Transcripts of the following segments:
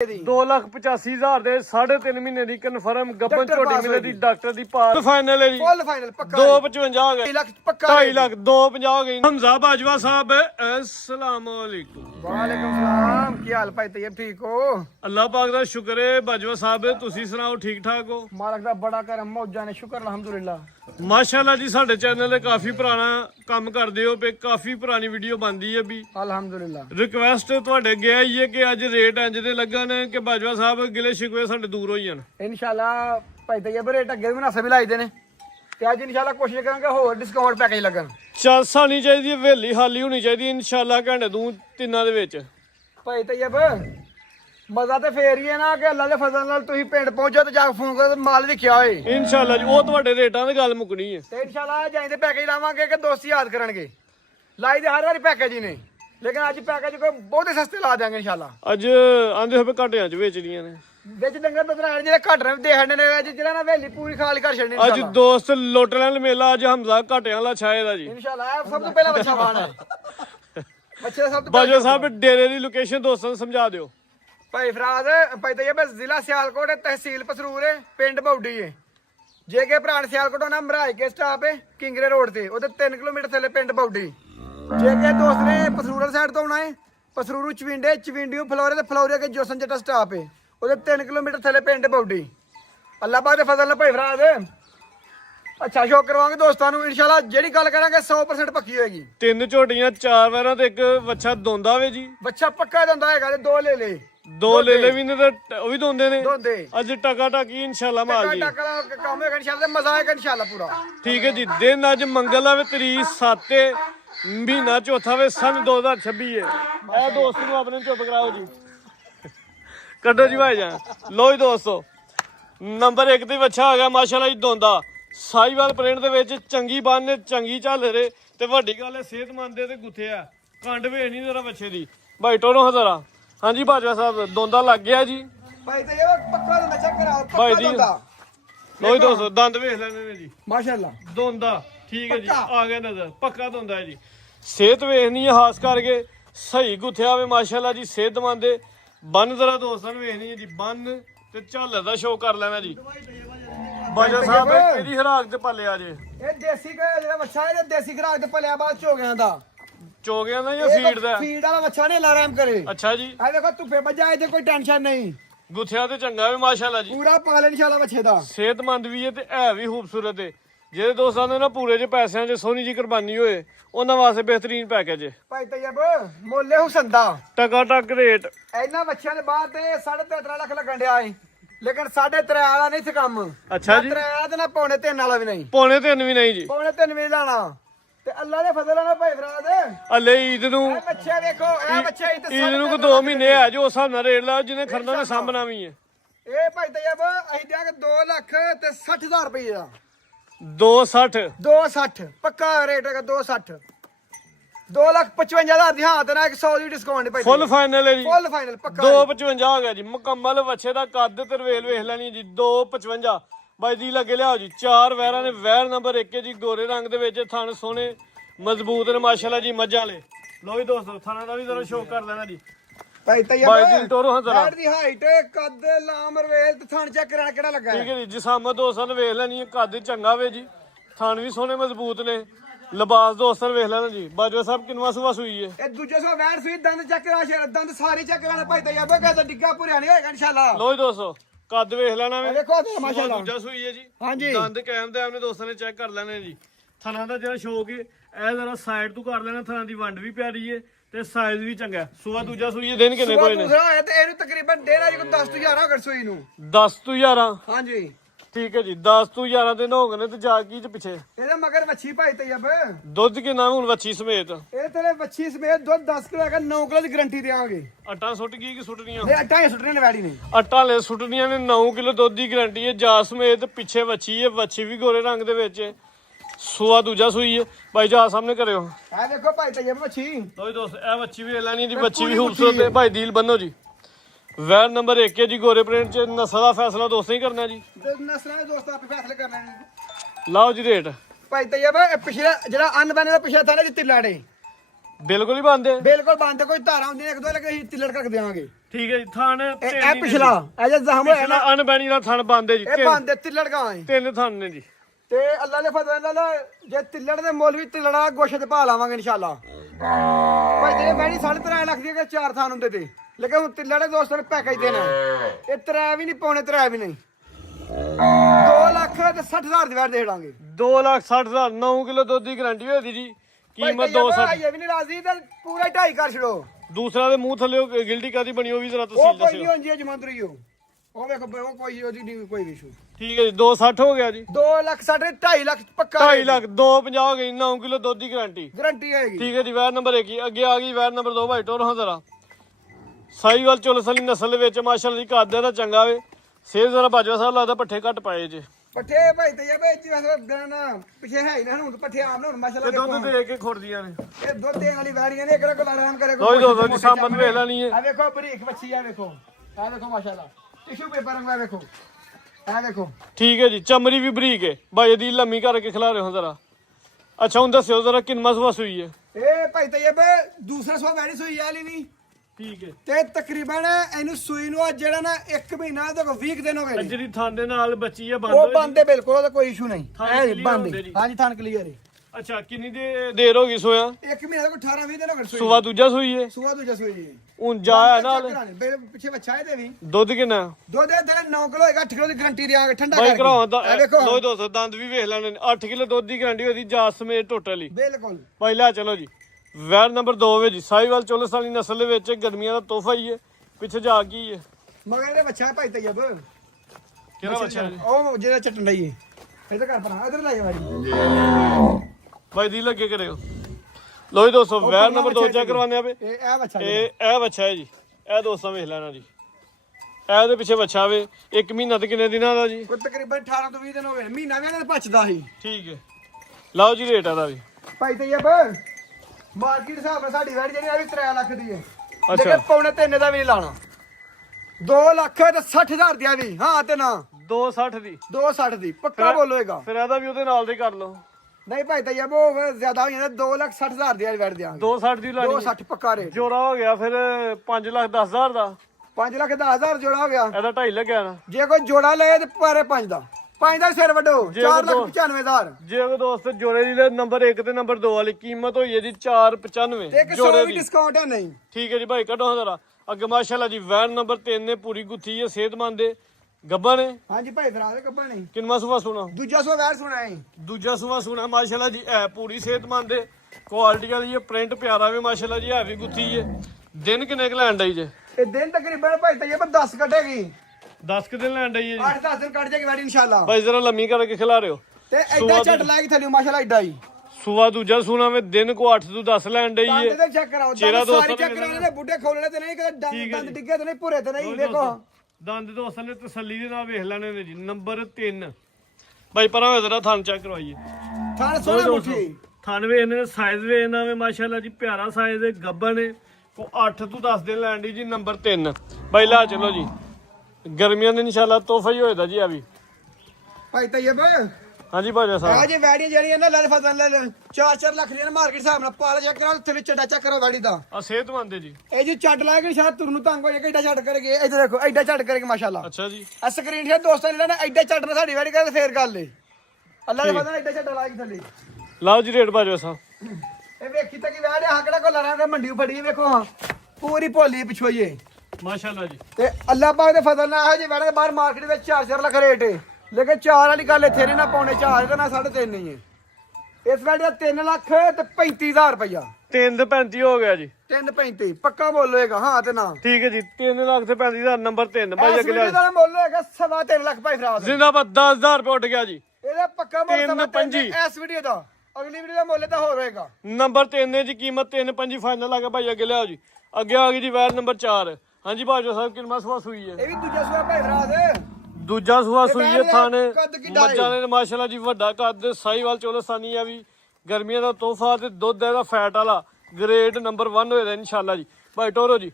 2,85,000 ਦੇ 3.5 ਮਹੀਨੇ ਦੀ ਕਨਫਰਮ ਗੱਬਨ ਝੋਟੀ ਮਿਲੇ ਦੀ ਡਾਕਟਰ ਦੀ ਪਾਸ ਫਾਈਨਲ ਹੈ ਜੀ ਫੁੱਲ ਫਾਈਨਲ ਪੱਕਾ 255 ਹੋ ਗਏ 2 ਲੱਖ ਪੱਕਾ 2.5 ਲੱਖ 250 ਹੋ ਗਏ ਹਮਜ਼ਾ ਬਾਜਵਾ ਸਾਹਿਬ अस्सलाम वालेकुम ਵਾਲੇਕੁਮ ਸਲਾਮ ਕੀ ਹਾਲ ਭਾਈ ਤੈਯਬ ਠੀਕ ਹੋ ਅੱਲਾਹ ਪਾਕ ਦਾ ਸ਼ੁਕਰ ਹੈ ਬਾਜਵਾ ਸਾਹਿਬ ਤੁਸੀਂ ਸੁਣਾਓ ਠੀਕ ਠਾਕ ਹੋ ਮਾਲਕ ਦਾ ਬੜਾ ਕਰਮ ਮੌਜਾਂ ਨੇ ਸ਼ੁਕਰ ਅਲਹਮਦੁਲਿਲਾ ਮਾਸ਼ਾਅੱਲਾ ਜੀ ਸਾਡੇ ਚੈਨਲ ਤੇ ਕਾਫੀ ਪੁਰਾਣਾ ਕੰਮ ਕਰਦੇ ਹੋ ਤੇ ਕਾਫੀ ਪੁਰਾਣੀ ਵੀਡੀਓ ਬਣਦੀ ਹੈ ਵੀ ਅਲਹਮਦੁਲਿਲਾ ਰਿਕਵੈਸਟ ਤੁਹਾਡੇ ਗਿਆ ਹੀ ਹੈ ਕਿ ਅੱਜ ਰੇਟ ਇੰਜ ਦੇ ਲੱਗਣ ਕਿ ਬਾਜਵਾ ਸਾਹਿਬ ਗਿਲੇ ਸ਼ਿਕਵੇ ਸਾਡੇ ਦੂਰ ਹੋ ਜਾਣ ਇਨਸ਼ਾਅੱਲਾ ਭਾਈ ਤੈਯਬ ਰੇਟ ਅੱਗੇ ਵੀ ਮੁਨਾਸਬ ਹੀ ਲਾਈਦੇ ਨੇ ਤੇ ਅੱਜ ਇਨਸ਼ਾਅੱਲਾ ਕੋਸ਼ਿਸ਼ ਕਰਾਂਗੇ ਹੋਰ ਡਿਸਕਾਊਂਟ ਪੈਕੇਜ ਲੱਗਣ ਚਾਂਸਾ ਨਹੀਂ ਚਾਹੀਦੀ ਹਵੇਲੀ ਖਾਲੀ ਹੋਣੀ ਚਾਹੀਦੀ ਇਨਸ਼ਾਅੱਲਾ ਘੰਟੇ ਦੂ ਤਿੰਨਾਂ ਦੇ ਵਿੱਚ ਭਾਈ ਤੈਯਬ ਮਜ਼ਾ ਤੇ ਫੇਰ ਹੀ ਹੈ ਨਾ ਕਿ ਅੱਲਾ ਦੇ ਫਜ਼ਲ ਨਾਲ ਤੁਸੀਂ ਪਿੰਡ ਪਹੁੰਚੋ ਤੇ ਜਾ ਕੇ ਫੋਨ ਕਰੋ ਤੇ ਮਾਲ ਵਿਖਿਆ ਹੋਏ ਇਨਸ਼ਾਅੱਲਾ ਜੀ ਉਹ ਤੁਹਾਡੇ ਰੇਟਾਂ ਦੀ ਗੱਲ ਮੁੱਕਣੀ ਹੈ ਤੇ ਇਨਸ਼ਾਅੱਲਾ ਜਾਂਦੇ ਪੈਕੇਜ ਲਾਵਾਂਗੇ ਕਿ ਦੋਸਤੀ ਯਾਦ ਕਰਨਗੇ ਲਾਈ ਦੇ ਹਰ ਵਾਰੀ ਪੈਕੇਜ ਹੀ ਨੇ ਲੇਕਿਨ ਅੱਜ ਪੈਕੇਜ ਕੋਈ ਬਹੁਤੇ ਸਸਤੇ ਲਾ ਦਿਆਂਗੇ ਇਨਸ਼ਾਅੱਲਾ ਅੱਜ ਆਂਦੇ ਹੋਵੇ ਘਾਟਿਆਂ 'ਚ ਵੇਚਣੀਆਂ ਨੇ ਵਿੱਚ ਡੰਗਰ ਦੁੱਧ ਜਿਹੜੇ ਘੱਟ ਰਹੇ ਦੇ ਹੰਡੇ ਨੇ ਅੱਜ ਜਿਹੜਾ ਨਾ ਹਵੇਲੀ ਪੂਰੀ ਖਾਲੀ ਕਰ ਛੱਡਣੀ ਅੱਜ ਦੋਸਤ ਲੁੱਟ ਲੈਣ ਮੇਲਾ ਅੱਜ ਹਮਜ਼ਾ ਘਾਟਿਆਂ ਵਾਲਾ ਛਾਏ ਦਾ ਜੀ ਇਨਸ਼ਾਅੱਲਾ ਸਭ ਤੋਂ ਪਹਿਲਾਂ ਬੱਚਾ ਬਾਣਾ ਹੈ ਬੱਚੇ ਦਾ ਸਭ ਤੋਂ ਬਾਜਵਾ ਸਾਹਿਬ ਡੇਰੇ ਦੀ ਲੋਕੇਸ਼ਨ ਦੋਸਤਾਂ ਨੂੰ ਸਮਝਾ ਦਿਓ ਭਾਈ ਫਰਾਜ਼ ਭਾਈ ਤੈਯਬ ਜ਼ਿਲ੍ਹਾ ਸਿਆਲਕੋਟ ਤਹਿਸੀਲ ਪਸਰੂਰ ਹੈ ਪਿੰਡ ਬੌਡੀ ਹੈ ਜੇ ਕੇ ਭਰਾ ਸਿਆਲਕੋਟ ਹੋਣਾ ਮਰਾਜ ਕੇ ਸਟਾਪ ਹੈ ਕਿੰਗਰੇ ਰੋਡ ਤੇ ਉਹਦੇ 3 ਕਿਲੋਮੀਟਰ ਥੱਲੇ ਪਿੰਡ ਬੌਡੀ ਜੇ ਕੇ ਦੋਸਤ ਨੇ ਪਸਰੂਰ ਸਾਈਡ ਤੋਂ ਆਉਣਾ ਹੈ ਪਸਰੂਰੂ ਚਵਿੰਡੀਓ ਫਲੋਰੇ ਤੇ ਫਲੋਰੇ ਕੇ ਜੋਸਨ ਜੱਟਾ ਸਟਾਪ ਹੈ ਉਹਦੇ 3 ਕਿਲੋਮੀਟਰ ਥੱਲੇ ਪਿੰਡ ਬੌਡੀ ਅੱਲਾਹ ਪਾਕ ਦੇ ਫਜ਼ਲ ਨਾਲ ਭਾਈ ਫਰਾਜ਼ ਅੱਛਾ ਸ਼ੌਕ ਕਰਵਾਵਾਂਗੇ ਦੋਸਤਾਂ ਨੂੰ ਇਨਸ਼ਾਅੱਲਾ ਜਿਹੜੀ ਗੱਲ ਕਰਾਂਗੇ 100% ਪੱਕੀ ਹੋਏਗੀ 3 ਝੋਟੀਆਂ 4 ਵਾਰਾਂ ਤੇ ਇੱਕ ਵੱਛਾ ਦੋਂਦਾ ਵੇ ਜੀ ਬੱਚਾ ਪੱਕਾ ਦਿੰਦਾ ਹੈਗਾ ਤੇ 2 ਲੈ ਲੈ 2 ਲੈ ਲੈ ਵੀ ਨੇ ਤੇ ਉਹ ਵੀ ਦੋਂਦੇ ਨੇ ਦੋਂਦੇ ਅੱਜ ਟਕਾ ਟਕੀ ਇਨਸ਼ਾਅੱਲਾ ਮਾਲ ਜੀ ਟੱਕਾ ਕੰਮ ਹੈਗਾ ਇਨਸ਼ਾਅੱਲਾ ਮਜ਼ਾ ਆਏਗਾ ਇਨਸ਼ਾਅੱਲਾ ਪੂਰਾ ਠੀਕ ਹੈ ਜੀ ਦਿਨ ਅੱਜ ਮੰਗਲ ਆ ਵੇ ਤਰੀਕ 7 ਮਹੀਨਾ ਚੌਥਾ ਵੇ ਸਨ 2026 ਹੈ ਇਹ ਦੋਸਤ ਨੂੰ ਆਪਣੇ ਚੁੱਪ ਕਰਾਓ ਜੀ ਕੱਢੋ ਜੀ ਭਾਈ ਜਾਨ ਲੋ ਜੀ ਦੋਸਤੋ ਨੰਬਰ 1 ਤੇ ਵੱਛਾ ਆ ਗਿਆ ਮਾਸ਼ਾਅੱਲਾ ਜੀ ਦੋਂਦਾ ਸਾਈਵਾਲ ਪ੍ਰਿੰਟ ਦੇ ਵਿੱਚ ਚੰਗੀ ਬੰਨ ਚੰਗੀ ਝੱਲ ਰੇ ਤੇ ਵੱਡੀ ਗੱਲ ਹੈ ਸਿਹਤਮੰਦ ਦੇ ਤੇ ਗੁੱਥੇ ਆ ਕੰਡ ਵੇ ਨਹੀਂ ਜਰਾ ਬੱਚੇ ਦੀ ਭਾਈ ਟੋਰੋ ਹਜ਼ਾਰਾ ਹਾਂਜੀ ਬਾਜਵਾ ਸਾਹਿਬ ਦੋਂਦਾ ਲੱਗ ਗਿਆ ਜੀ ਭਾਈ ਤੇ ਇਹ ਪੱਕਾ ਦਾ ਚੈੱਕ ਕਰਾਓ ਭਾਈ ਪੱਕਾ ਜੀ ਦਿੰਦਾ ਲੋ ਜੀ ਦੋਸਤੋ ਦੰਦ ਵੇਖ ਲੈਣੇ ਨੇ ਜੀ ਮਾਸ਼ਾਅੱਲਾ ਦੋਂਦਾ ਠੀਕ ਹੈ ਜੀ ਆ ਗਿਆ ਨਜ਼ਰ ਪੱਕਾ ਦੋਂਦਾ ਹੈ ਜੀ ਸਿਹਤ ਵੇਖਣੀ ਹੈ ਖਾਸ ਕਰਕੇ ਸਹੀ ਗੁੱਥਿਆ ਵੇ ਮਾਸ਼ਾਅੱਲਾ ਜੀ ਸਿਹਤਮੰਦ ਦੇ ਬੰਨ ਜ਼ਰਾ ਦੋਸਤਾਂ ਨੂੰ ਵੇਖਣੀ ਹੈ ਜੀ ਬੰਨ ਤੇ ਝੱਲ ਦਾ ਸ਼ੋਅ ਕਰ ਲੈਣਾ ਜੀ ਬਾਜਾ ਸਾਹਿਬ ਕਿਹੜੀ ਹਰਾਕ ਤੇ ਪੱਲਿਆ ਜੇ ਇਹ ਦੇਸੀ ਜਿਹੜਾ ਬੱਚਾ ਹੈ ਦੇਸੀ ਖਰਾਕ ਤੇ ਪਲਿਆ ਬਾਅਦ ਚ ਹੋ ਗਿਆ ਦਾ ਚੋਗਿਆਂ ਦਾ ਜਾਂ ਫੀਡ ਦਾ ਫੀਡ ਵਾਲਾ ਬੱਚਾ ਨੇ ਲਾਰਾਮ ਕਰੇ ਅੱਛਾ ਜੀ ਆ ਦੇਖੋ ਧੁੱਪੇ ਵੱਜਾ ਇਹਦੇ ਕੋਈ ਟੈਨਸ਼ਨ ਨਹੀਂ ਗੁੱਥਿਆ ਤੇ ਚੰਗਾ ਵੀ ਮਾਸ਼ਾਅੱਲਾ ਜੀ ਪੂਰਾ ਪਾਲ ਇਨਸ਼ਾਅੱਲਾ ਬੱਚੇ ਦਾ ਸਿਹਤਮੰਦ ਵੀ ਹੈ ਤੇ ਹੈ ਵੀ ਖੂਬਸੂਰਤ ਹੈ ਜਿਹੜੇ ਦੋਸਤਾਂ ਨੇ ਨਾ ਪੂਰੇ ਜੇ ਪੈਸਿਆਂ 'ਚ ਸੋਹਣੀ ਜੀ ਕੁਰਬਾਨੀ ਹੋਏ ਉਹਨਾਂ ਵਾਸਤੇ ਬਿਹਤਰੀਨ ਪੈਕੇਜ ਹੈ ਭਾਈ ਤੈਯਬ ਮੋਲੇ ਹੁਸਨ ਦਾ ਟਕਾ ਟਕ ਰੇਟ ਇਹਨਾਂ ਬੱਚਿਆਂ ਦੇ ਬਾਅਦ ਤੇ 3.5 ਲੱਖ ਲੱਗਣ ਡਿਆ ਏ ਲੇਕਿਨ 3.5 ਵਾਲਾ ਨਹੀਂ ਸੀ ਕੰਮ ਅੱਛਾ ਜੀ 3 ਵਾਲਾ ਤੇ ਨਾ 3.5 ਵਾਲਾ ਵੀ ਨਹੀਂ ਪੌਣੇ 3 ਵੀ ਨਹੀਂ ਜੀ 3.5 ਵੀ ਲਾਣਾ ਤੇ ਅੱਲਾ ਦੇ ਫਜ਼ਲ ਨਾਲ ਭਾਈ ਫਰਾਦ ਹਲੇ ਈਦ ਨੂੰ ਇਹ ਬੱਚੇ ਵੇਖੋ ਇਹ ਬੱਚੇ ਈਦ ਨੂੰ ਕੋ 2 ਮਹੀਨੇ ਆ ਜੋ ਹਿਸਾਬ ਨਾਲ ਰੇਟ ਲਾ ਜਿਹਨੇ ਖਰਨਾ ਨੇ ਸਾਂਭਣਾ ਵੀ ਹੈ ਇਹ ਭਾਈ ਤੈਯਬ ਅਸੀਂ ਦਿਆਂਗੇ 2 ਲੱਖ ਤੇ 60,000 ਰੁਪਏ ਦਾ 260 260 ਪੱਕਾ ਰੇਟ ਹੈਗਾ 260 2,55,000 ਦੀ ਹਾਂ ਤੇ ਨਾ 100 ਦੀ ਡਿਸਕਾਊਂਟ ਭਾਈ ਫੁੱਲ ਫਾਈਨਲ ਹੈ ਜੀ ਫੁੱਲ ਫਾਈਨਲ ਪੱਕਾ 255 ਹੋ ਗਿਆ ਜੀ ਮੁਕੰਮਲ ਵੱਛੇ ਦਾ ਕੱਦ ਤੇ ਰਵੇਲ ਵੇਖ ਲੈਣੀ ਜੀ 255 ਬਾਈ ਦੀ ਲੱਗੇ ਲਿਆਓ ਜੀ 4 ਵੈਰਾਂ ਨੇ ਵੈਰ ਨੰਬਰ 1 ਜੀ ਗੋਰੇ ਰੰਗ ਦੇ ਵਿੱਚ ਥਣ ਸੋਹਣੇ ਮਜ਼ਬੂਤ ਨੇ ਮਾਸ਼ਾਅੱਲਾ ਜੀ ਮੱਝਾਂ ਵਾਲੇ ਲੋ ਜੀ ਦੋਸਤੋ ਥਣਾਂ ਦਾ ਵੀ ਜ਼ਰਾ ਸ਼ੋਅ ਕਰ ਲੈਣਾ ਜੀ ਭਾਈ ਤੈਯਬ ਬਾਈ ਦੀ ਟੋਰੋ ਹਾਂ ਜ਼ਰਾ ਬੈਡ ਦੀ ਹਾਈਟ ਕੱਦ ਲਾਮ ਰਵੇਲ ਤੇ ਥਣ ਚੈੱਕ ਕਰਾਣਾ ਕਿਹੜਾ ਲੱਗਾ ਠੀਕ ਹੈ ਜੀ ਜਿਸਾਮਤ ਦੋਸਤਾਂ ਨੇ ਵੇਖ ਲੈਣੀ ਹੈ ਕੱਦ ਚੰਗਾ ਵੇ ਜੀ ਥਣ ਵੀ ਸੋਹਣੇ ਮਜ਼ਬੂਤ ਨੇ ਲਿਬਾਸ ਦੋਸਤਾਂ ਨੇ ਵੇਖ ਲੈਣਾ ਜੀ ਬਾਜਵਾ ਸਾਹਿਬ ਕਿੰਨਵਾ ਸੂਆ ਸੂਈ ਹੈ ਇਹ ਦੂਜੇ ਸੋ ਵੈਰ ਸੂਈ ਦੰਦ ਚੈੱਕ ਕਰਾ ਦੰਦ ਸਾਰੇ ਚੈੱਕ ਕਰਾਣਾ ਭਾਈ ਤੈਯਬ ਕਹਿੰਦਾ ਡਿੱਗਾ ਭੁਰਿਆ ਨਹੀਂ ਹੋਏਗਾ ਇਨਸ਼ਾਅੱਲਾ ਲੋ ਜੀ ਦੋਸਤੋ ਕੱਦ ਵੇਖ ਲੈਣਾ ਵੇ ਦੇਖੋ ਤੇ ਮਾਸ਼ਾਅੱਲਾ ਦੂਜਾ ਸੂਈ ਹੈ ਜੀ ਹਾਂਜੀ ਦੰਦ ਕਾਇਮ ਤੇ ਆਪਣੇ ਦੋਸਤਾਂ ਨੇ ਚੈੱਕ ਕਰ ਲੈਣੇ ਜੀ ਥਣਾਂ ਦਾ ਜਿਹੜਾ ਸ਼ੌਕ ਹੈ ਇਹ ਜ਼ਰਾ ਸਾਈਡ ਤੋਂ ਕਰ ਲੈਣਾ ਥਣਾਂ ਦੀ ਵੰਡ ਵੀ ਪਿਆਰੀ ਹੈ ਤੇ ਸਾਈਜ਼ ਵੀ ਚੰਗਾ ਸੂਆ ਦੂਜਾ ਸੂਈ ਦਿਨ ਕਿੰਨੇ ਕੋਈ ਨੇ ਦੂਸਰਾ ਹੋਇਆ ਤੇ ਇਹਨੂੰ ਤਕਰੀਬਨ ਦੇਣਾ ਜੀ ਕੋਈ 10 ਤੋਂ 11 ਅਗਰ ਸੂਈ ਨੂੰ 10 ਤੋਂ 11 ਹਾਂਜੀ ਠੀਕ ਹੈ ਜੀ 10 ਤੋਂ 11 ਦਿਨ ਹੋ ਗਏ ਨੇ ਤੇ ਜਾ ਕੀ ਚ ਪਿੱਛੇ ਇਹਦੇ ਮਗਰ ਵੱਛੀ ਭਾਈ ਤੈਯਬ ਦੁੱਧ ਕਿੰਨਾ ਹੁਣ ਵੱਛੀ ਸਮੇਤ ਇਹ ਤੇਰੇ ਵੱਛੀ ਸਮੇਤ ਦੁੱਧ 10 ਕਿਲੋ ਹੈਗਾ 9 ਕਿਲੋ ਦੀ ਗਾਰੰਟੀ ਦੇਵਾਂਗੇ ਆਟਾ ਸੁੱਟ ਗਈ ਕਿ ਸੁੱਟਣੀਆਂ ਇਹ ਅੱਟਾ ਹੀ ਸੁੱਟਣੇ ਨੇ ਵੈੜੀ ਨੇ ਆਟਾ ਲੈ ਸੁੱਟਣੀਆਂ ਨੇ 9 ਕਿਲੋ ਦੁੱਧ ਦੀ ਗਾਰੰਟੀ ਹੈ ਜਾ ਸਮੇਤ ਪਿੱਛੇ ਵੱਛੀ ਹੈ ਵੱਛੀ ਵੀ ਗੋਰੇ ਰੰਗ ਦੇ ਵਿੱਚ ਹੈ ਸੂਆ ਦੂਜਾ ਸੂਈ ਹੈ ਭਾਈ ਜਾ ਸਾਹਮਣੇ ਕਰਿਓ ਇਹ ਦੇਖੋ ਭਾਈ ਤੈਯਬ ਵੱਛੀ ਲੋ ਜੀ ਦੋਸਤ ਇਹ ਵੱਛੀ ਵੀ ਲੈਣੀ ਜੀ ਵੱਛੀ ਵੀ ਖੂਬਸੂਰਤ ਹੈ ਭਾਈ ਦੀਲ ਬੰਨੋ ਜੀ ਵੈਰ ਨੰਬਰ 1 ਹੈ ਜੀ ਗੋਰੇ ਪ੍ਰਿੰਟ ਚ ਨਸਲ ਦਾ ਫੈਸਲਾ ਦੋਸਤਾਂ ਹੀ ਕਰਨਾ ਜੀ ਨਸਲਾਂ ਦੇ ਦੋਸਤ ਆਪੇ ਫੈਸਲੇ ਕਰ ਲੈਣੇ ਲਾਓ ਜੀ ਰੇਟ ਭਾਈ ਤੈਯਬ ਇਹ ਪਿਛਲਾ ਜਿਹੜਾ ਅਨਬਨੇ ਦਾ ਪਿਛਲਾ ਥਾ ਨਾ ਜੀ ਤਿੱਲਾੜੇ ਬਿਲਕੁਲ ਹੀ ਬੰਦ ਹੈ ਬਿਲਕੁਲ ਬੰਦ ਕੋਈ ਧਾਰਾ ਹੁੰਦੀਆਂ ਇੱਕ ਦੋ ਲੱਗੇ ਅਸੀਂ ਤਿੱਲੜ ਕਰਕੇ ਦੇਵਾਂਗੇ ਠੀਕ ਹੈ ਜੀ ਥਣ ਇਹ ਪਿਛਲਾ ਇਹ ਜੇ ਜ਼ਖਮ ਹੋਇਆ ਨਾ ਅਣਬੈਣੀ ਦਾ ਥਣ ਬੰਦੇ ਜੀ ਇਹ ਬੰਦੇ ਤਿੱਲੜ ਗਾਂ ਹੈ ਤਿੰਨ ਥਣ ਨੇ ਜੀ ਤੇ ਅੱਲਾ ਦੇ ਫਜ਼ਲ ਨਾਲ ਜੇ ਤਿੱਲੜ ਦੇ ਮੁੱਲ ਵੀ ਤਿੱਲੜਾ ਗੋਸ਼ੇ ਤੇ ਪਾ ਲਾਵਾਂਗੇ ਇਨਸ਼ਾਅੱਲਾ ਭਾਈ ਤੇ ਮੈਣੀ 3.5 ਲੱਖ ਦੀ 4 ਥਾਨ ਹੁੰਦੇ ਤੇ ਲੇਕਿਨ ਹੁਣ ਤਿੱਲੜ ਦੇ ਦੋਸਤਾਂ ਨੇ ਪੈਕੇਜ ਦੇਣਾ ਇਹ 3 ਵੀ ਨਹੀਂ ਪਾਉਣੇ 3 ਵੀ ਨਹੀਂ 2,60,000 ਦੀ ਵੈਟ ਦੇ ਦਾਂਗੇ 2,60,000 9 ਕਿਲੋ ਦੁੱਧ ਦੀ ਗਾਰੰਟੀ ਹੋਈ ਜੀ ਕੀਮਤ 260 ਇਹ ਵੀ ਨਹੀਂ ਰਾਜ਼ੀ ਤੇ ਪੂਰਾ 2.5 ਕਰ ਛੜੋ ਦੂਸਰਾ ਦੇ ਮੂੰਹ ਥੱਲੇ ਗਿਲਟੀ ਕਾਦੀ ਬਣੀ ਉਹ ਵੀ ਜ਼ਰਾ ਉਹ ਤਸਦੀਲ ਕੋਈ ਦੱਸਿਓ ਨਹੀਂ ਹੁੰਦੀ ਜਮੰਦਰੀ ਉਹ ਵੇਖੋ ਉਹ ਕੋਈ ਉਹਦੀ ਨਹੀਂ ਕੋਈ ਇਸ਼ੂ ਠੀਕ ਹੈ ਜੀ 260 ਹੋ ਗਿਆ ਜੀ 2,60,000 2.5 ਲੱਖ ਪੱਕਾ 2.5 ਲੱਖ 250 ਹੋ ਗਈ 9 ਕਿਲੋ ਦੁੱਧ ਦੀ ਗਾਰੰਟੀ ਗਾਰੰਟੀ ਹੈਗੀ ਠੀਕ ਹੈ ਜੀ ਵੈਰ ਨੰਬਰ 1 ਅੱਗੇ ਆ ਗਈ ਵੈਰ ਨੰਬਰ 2 ਭਾਈ ਟੋਰ ਹਾਂ ਜ਼ਰਾ ਸਾਈਵਾਲ ਚੁਲਸਲੀ ਨਸਲ ਦੇ ਵਿੱਚ ਮਾਸ਼ਾਅੱਲਾ ਦੀ ਕਾਦੇ ਦਾ ਚੰਗਾ ਵੇ ਸੇਲ ਜ਼ਰਾ ਬਾਜਵਾ ਸਾਹਿਬ ਲੱਗਦਾ ਪੱਠੇ ਘੱਟ ਪਾਏ ਜੇ ਪੱਠੇ ਭਾਈ ਤੇ ਇਹ ਵਿੱਚ ਨਾ ਪਿੱਛੇ ਹੈ ਹੀ ਨਾ ਹੁਣ ਪੱਠੇ ਆਮ ਨਾ ਹੁਣ ਮਾਸ਼ਾਅੱਲਾ ਤੇ ਦੁੱਧ ਦੇ ਕੇ ਖੁਰਦੀਆਂ ਨੇ ਇਹ ਦੁੱਧ ਦੇਣ ਵਾਲੀ ਵੈੜੀਆਂ ਨੇ ਇੱਕ ਕੋਲ ਆਰਾਮ ਕਰੇ ਲੋਈ ਦੋ ਜੀ ਸਾਹਮਣ ਵੇਖ ਲੈਣੀ ਹੈ ਆ ਵੇਖੋ ਬਰੀਕ ਬੱਚੀ ਆ ਵੇਖੋ ਆ ਵੇਖੋ ਮਾਸ਼ਾਅੱਲਾ ਟਿਸ਼ੂ ਪੇਪਰ ਰੰਗਾ ਵੇਖੋ ਆ ਵੇਖੋ ਠੀਕ ਹੈ ਜੀ ਚਮੜੀ ਵੀ ਬਰੀਕ ਹੈ ਬਾਈ ਦੀ ਲੰਮੀ ਕਰਕੇ ਖਿਲਾ ਰਹੇ ਹੋ ਜ਼ਰਾ ਅੱਛਾ ਹੁਣ ਦੱਸਿਓ ਜ਼ਰਾ ਕਿੰਨਾ ਸੁਆ ਸੂਈ ਹੈ ਇਹ ਭਾਈ ਤੈਯਬ ਦੂਸਰਾ ਸਵਾ ਵੈੜੀ ਸੂਈ ਵਾਲੀ ਨਹੀਂ ਠੀਕ ਹੈ ਤੇ ਤਕਰੀਬਨ ਇਹਨੂੰ ਸੂਈ ਨੂੰ ਜਿਹੜਾ ਨਾ 1 ਮਹੀਨਾ ਤੇ 20 ਦਿਨ ਹੋ ਗਏ ਨੇ। ਜਿਹੜੀ ਥਾਂ ਦੇ ਨਾਲ ਬੱਚੀ ਹੈ ਉਹ ਬੰਦੇ ਬਿਲਕੁਲ ਉਹਦਾ ਕੋਈ ਇਸ਼ੂ ਨਹੀਂ ਥਣ ਇਹ clear ਬੰਦੇ ਹੁੰਦੇ ਜੀ। ਹਾਂਜੀ ਥਾਨ ਕਲੀਅਰ ਹੈ ਅੱਛਾ ਕਿੰਨੀ ਦੇਰ ਹੋ ਗਈ ਸੋਇਆ 1 ਮਹੀਨਾ ਤੋਂ 18 20 ਦਿਨ ਹੋ ਗਏ ਸੂਈ ਸੁਆ ਦੂਜਾ ਸੂਈ ਹੈ ਸੂਆ ਦੂਜਾ ਸੂਈ ਹੈ ਹੁਣ ਜਾ ਹੈ ਨਾਲ ਪਿੱਛੇ ਬੱਚਾ ਇਹਦੇ ਵੀ ਦੁੱਧ ਕਿੰਨਾ ਦੁੱਧ ਦੇ 9 ਕਿਲੋ ਹੋਏਗਾ 8 ਕਿਲੋ ਦੀ ਗਾਰੰਟੀ ਦਿਆਂਗੇ ਠੰਡਾ ਬਾਈ ਕਰਕੇ ਕਰਾਉਂ ਦਾ ਇਹ ਵੇਖੋ ਲੋਈ 200 ਦੰਦ ਵੀ ਵੇਖ ਲੈਣੇ 8 ਕਿਲੋ ਦੁੱਧ ਦੀ ਗਾਰੰਟੀ ਹੋਈ ਜਾਤ ਸਮੇਤ ਟੋਟਲ ਹੀ ਬਿਲਕੁਲ ਭਾਈ ਲੈ ਚਲੋ ਜੀ ਵੈਰ ਨੰਬਰ 2 ਵੇ ਜੀ ਸਾਈਵਾਲ ਚੋਲਸ ਵਾਲੀ ਨਸਲ ਦੇ ਵਿੱਚ ਗਰਮੀਆਂ ਦਾ ਤੋਹਫਾ ਹੀ ਹੈ ਪਿੱਛੇ ਜਾ ਕੀ ਹੈ ਮਗਰ ਇਹਦੇ ਬੱਚਾ ਭਾਈ ਤੈਯਬ ਕਿਹੜਾ ਬੱਚਾ ਹੈ ਜੀ ਉਹ ਜਿਹੜਾ ਚੱਟਣ ਲਈ ਹੈ ਇਹਦੇ ਘਰ ਪਰ ਇਧਰ ਲੈ ਜਾ ਵਾਰੀ ਭਾਈ ਦੀ ਲੱਗੇ ਕਰਿਓ ਲੋਈ 200 ਵੈਰ ਨੰਬਰ 2 ਚੈੱਕ ਕਰਵਾਉਂਦੇ ਆਪੇ ਇਹ ਬੱਚਾ ਇਹ ਬੱਚਾ ਹੈ ਜੀ ਇਹ ਦੋਸਤਾਂ ਵੇਖ ਲੈਣਾ ਜੀ ਇਹਦੇ ਪਿੱਛੇ ਬੱਚਾ ਵੇ 1 ਮਹੀਨਾ ਤੇ ਕਿੰਨੇ ਦਿਨਾਂ ਦਾ ਜੀ ਕੋਈ ਤਕਰੀਬਨ 18 ਤੋਂ 20 ਦਿਨ ਹੋ ਗਏ ਮਹੀਨਾ ਵੀ ਇਹਨਾਂ ਦਾ ਭੱਜਦਾ ਸੀ ਠੀਕ ਹੈ ਲਓ ਜੀ ਰੇਟ ਇਹਦਾ ਵੀ ਭਾਈ ਤੈਯਬ ਮਾਰਕੀਟ ਹਿਸਾਬ ਨਾਲ ਸਾਡੀ ਵੈਟ ਜਿਹੜੀ ਆ ਵੀ 3 ਲੱਖ ਦੀ ਹੈ ਅੱਛਾ। ਲੇਕਿਨ ਪੌਣੇ 3 ਦਾ ਵੀ ਨਹੀਂ ਲਾਣਾ 2 ਲੱਖ ਤੇ 60,000 ਦੀ ਵੀ ਹਾਂ ਤੇ ਨਾ 260 ਦੀ 260 ਦੀ ਪੱਕਾ ਬੋਲੋਏਗਾ ਫਿਰ ਇਹਦਾ ਵੀ ਉਹਦੇ ਨਾਲ ਦੇ ਕਰ ਲਓ ਨਹੀਂ ਭਾਈ ਤੈਯਬ ਉਹ ਫਿਰ ਜ਼ਿਆਦਾ ਹੋ ਜਾਂਦਾ 2,60,000 ਦੀ ਵੈਟ ਦਿਆਂਗੇ 260 ਦੀ ਲਾਣੀ 260 ਪੱਕਾ ਰੇਟ ਜੋੜਾ ਹੋ ਗਿਆ ਫਿਰ 5,10,000 ਦਾ 5,10,000 ਜੋੜਾ ਹੋ ਗਿਆ ਇਹਦਾ 2.5 ਲੱਗਿਆ ਨਾ ਜੇ ਕੋਈ ਜੋੜਾ ਲਏ ਤੇ ਪਾਰੇ 5 ਦਾ 5 ਦਾ ਸਿਰ ਵੱਡੋ ਜੇ 4,95,000 ਜੇ ਉਹ ਦੋਸਤ ਜੋੜੇ ਦੀ ਲੈ ਨੰਬਰ 1 ਤੇ ਨੰਬਰ 2 ਵਾਲੀ ਕੀਮਤ ਹੋਈ ਹੈ ਜੀ 495 ਤੇ ਇੱਕ 100 ਜੋੜੇ ਵੀ ਦੀ ਡਿਸਕਾਊਂਟ ਹੈ ਨਹੀਂ ਠੀਕ ਹੈ ਜੀ ਭਾਈ ਕੱਢੋ ਜ਼ਰਾ ਅੱਗੇ ਮਾਸ਼ਾਅੱਲਾ ਜੀ ਵੈਨ ਨੰਬਰ 3 ਨੇ ਪੂਰੀ ਗੁੱਥੀ ਹੈ ਸਿਹਤਮੰਦ ਹੈ ਗੱਬਾ ਨੇ ਹਾਂਜੀ ਭਾਈ ਫਰਾ ਦੇ ਕੱਪਾ ਨਹੀਂ ਕਿੰਨਾ ਸੁਭਾ ਸੁਣਾ ਦੂਜਾ ਸੋ ਵੈਰ ਸੁਣਾ ਹੈ ਦੂਜਾ ਸੁਭਾ ਸੁਣਾ ਮਾਸ਼ਾਅੱਲਾ ਜੀ ਐ ਪੂਰੀ ਸਿਹਤਮੰਦ ਹੈ ਕੁਆਲਿਟੀ ਵਾਲੀ ਹੈ ਪ੍ਰਿੰਟ ਪਿਆਰਾ ਵੀ ਮਾਸ਼ਾਅੱਲਾ ਜੀ ਹੈ ਵੀ ਗੁੱਥੀ ਹੈ ਦਿਨ ਕਿੰਨੇ ਕੁ ਲੈਣ ਡਈ ਜੇ ਇਹ ਦਿਨ ਤਕਰੀਬਨ ਭਾਈ ਤੈਯਬ 10 ਕੱਢੇਗੀ 10 ਕੁ ਦਿਨ ਲੈਣ ਡਈ ਹੈ ਜੀ 8-10 ਦਿਨ ਕੱਢ ਜਾਏਗੀ ਵੈਟ ਇਨਸ਼ਾਅੱਲਾ ਭਾਈ ਜ਼ਰਾ ਲੰਮੀ ਕਰਕੇ ਖਿਲਾ ਰਿਓ ਤੇ ਐਡਾ ਝੱਟ ਲਾਏਗੀ ਥੱਲੇ ਮਾਸ਼ਾਅੱਲਾ ਐਡਾ ਹੀ ਸੁਬਾ ਦੂਜਾ ਸੁਣਾ ਵੇ ਦਿਨ ਕੋ 8 ਤੋਂ 10 ਲੈਣ ਡਈ ਦੰਦ ਹੈ ਤੇ ਚੈੱਕ ਕਰਾਓ ਚਿਹਰਾ ਦੰਦ ਸਾਰੇ ਦੋਸਤਾਂ ਚੈੱਕ ਕਰਾਉਣੇ ਨੇ ਬੁੱਢੇ ਖੋਲਣੇ ਤੇ ਨਹੀਂ ਕਦੇ ਦੰਦ ਡਿੱਗੇ ਤੇ ਨਹੀਂ ਭੁਰੇ ਤੇ ਨਹੀਂ ਵੇਖੋ ਦੰਦ ਦੋਸਤਾਂ ਨੇ ਤਸੱਲੀ ਦੇ ਨਾਲ ਵੇਖ ਲੈਣੇ ਨੇ ਜੀ ਨੰਬਰ 3 ਭਾਈ ਪਰਾਂ ਜ਼ਰਾ ਥਣ ਚੈੱਕ ਕਰਵਾਈਏ ਥਾਣ ਸੋਹਣਾ ਮੁੱਠੀ ਥਣ ਵੇਖਨੇ ਸਾਈਜ਼ ਵੇਖਣਾ ਵੇ ਮਾਸ਼ਾਅੱਲਾ ਜੀ ਪਿਆਰਾ ਸਾਈਜ਼ ਹੈ ਗੱਬਨ ਨੇ ਕੋ 8 ਤੋਂ 10 ਦਿਨ ਲੈਣ ਦੀ ਜੀ ਨੰਬਰ 3 ਭਾਈ ਲਾ ਚਲੋ ਜੀ ਗਰਮੀਆਂ ਦੇ ਇਨਸ਼ਾਅੱਲਾ ਤੋਹਫਾ ਹੀ ਹੋਏਦਾ ਜੀ ਆ ਵੀ ਭਾਈ ਤੈਯਬ ਹਾਂਜੀ ਭਾਜੀ ਸਾਹਿਬ ਆ ਜੇ ਵੈੜੀਆਂ ਜਿਹੜੀਆਂ ਨਾ ਲੈ ਫਸਲ ਲੈ 4-4 ਲੱਖ ਦੀਆਂ ਮਾਰਕੀਟ ਹਿਸਾਬ ਨਾਲ ਪਾਲ ਚੈੱਕ ਕਰਾਓ ਥੱਲੇ ਚੱਡਾ ਚੈੱਕ ਕਰੋ ਵੈੜੀ ਦਾ ਆ ਸਿਹਤਮੰਦ ਹੈ ਜੀ ਇਹ ਜੀ ਛੱਡ ਲਾਏਗੀ ਸ਼ਾਇਦ ਤੁਰ ਨੂੰ ਤੰਗ ਹੋ ਜਾਏਗਾ ਐਡਾ ਛੱਡ ਕਰੇਗੇ ਇੱਧਰ ਦੇਖੋ ਐਡਾ ਛੱਡ ਕਰੇਗੇ ਮਾਸ਼ਾਅੱਲਾ ਅੱਛਾ ਜੀ ਆ ਸਕਰੀਨ ਸ਼ਾਟ ਦੋਸਤਾਂ ਨੇ ਲੈਣਾ ਐਡਾ ਛੱਡ ਨਾ ਸਾਡੀ ਵੈੜੀ ਕਰ ਫੇਰ ਗੱਲ ਏ ਅੱਲਾ ਦੇ ਪਤਾ ਐਡਾ ਛੱਡ ਲਾਏਗੀ ਥੱਲੇ ਲਓ ਜੀ ਰੇਟ ਭਾਜੀ ਸਾਹਿਬ ਇਹ ਵੇਖੀ ਤਾਂ ਕੀ ਵੈੜ ਆਕੜਾ ਕੋ ਲੜਾਂਗੇ ਮੰਡੀ ਫੜੀ ਵੇਖੋ ਹਾਂ ਪੂਰੀ ਭੋਲੀ ਪਿਛੋਈਏ ਮਾਸ਼ਾਅੱਲਾ ਜੀ ਤੇ ਅੱਲਾ ਪਾਕ ਦੇ ਫਜ਼ਲ ਨਾਲ ਇਹੋ ਜਿਹੇ ਵੈੜ ਦੇ ਬਾਹਰ ਮਾਰਕੀਟ ਵਿੱਚ 4-4 ਲੱਖ ਰੇਟ ਏ ਲੇਕਿਨ 4 ਵਾਲੀ ਗੱਲ ਇੱਥੇ ਨਹੀਂ ਨਾ ਪਾਉਣੇ 4 ਤੇ ਨਾ 3.5 ਨਹੀਂ ਏ ਇਸ ਵੈੜ ਦਾ 3 ਲੱਖ ਤੇ 35,000 ਰੁਪਇਆ 3 ਤੇ 35 ਹੋ ਗਿਆ ਜੀ 3.35 ਪੱਕਾ ਮੁੱਲ ਹੋਏਗਾ ਹਾਂ ਤੇ ਨਾ ਠੀਕ ਹੈ ਜੀ 3 ਲੱਖ ਤੇ 35,000 ਨੰਬਰ 3 ਭਾਈ ਇਸ ਅਗਲੇ ਵੀਡੀਓ ਦਾ ਮੁੱਲ ਹੋਏਗਾ 3.5 ਲੱਖ ਭਾਈ ਫਰਾਦ ਜ਼ਿੰਦਾਬਾਦ 10,000 ਰੁਪਏ ਉੱਡ ਗਿਆ ਜੀ ਇਹਦਾ ਪੱਕਾ ਮੁੱਲ ਤਿੰਨ 3.5 ਪੰਜੀ। ਇਸ ਵੀਡੀਓ ਦਾ ਅਗਲੀ ਵੀਡੀਓ ਦਾ ਮੁੱਲ ਤਾਂ ਹੋਰ ਹੋਏਗਾ ਨੰਬਰ 3 ਨੇ ਜੀ ਕੀਮਤ 3.5 ਫਾਈਨਲ ਆ ਗਿਆ ਭਾਈ ਅੱਗੇ ਲਿਆਓ ਜੀ ਅੱਗੇ ਆ ਗਈ ਜੀ ਵੈਰ ਨੰਬਰ 4 ਹਾਂਜੀ ਭਾਜੋ ਸਾਹਿਬ ਕਿੰਨਾ ਸੁਆ ਸੂਈ ਹੈ ਇਹ ਵੀ ਦੂਜਾ ਸੂਆ ਭਾਈ ਫਰਾਦ ਦੂਜਾ ਸੁਆ ਸੂਈ ਹੈ ਥਾਣੇ ਕੱਦ ਕਿੱਡਾ ਏ? ਮੱਝਾਂ ਨੇ ਮਾਸ਼ਾਅੱਲਾ ਜੀ ਵੱਡਾ ਕੱਦ ਸਾਈਵਾਲ ਚੋਲਸਾਨੀ ਆ ਵੀ ਗਰਮੀਆਂ ਦਾ ਤੋਹਫਾ ਤੇ ਦੁੱਧ ਇਹਦਾ ਫੈਟ ਵਾਲਾ ਗ੍ਰੇਡ ਨੰਬਰ 1 ਹੋਏਗਾ ਇਨਸ਼ਾਅੱਲਾ ਜੀ ਭਾਈ ਟੋਰੋ ਜੀ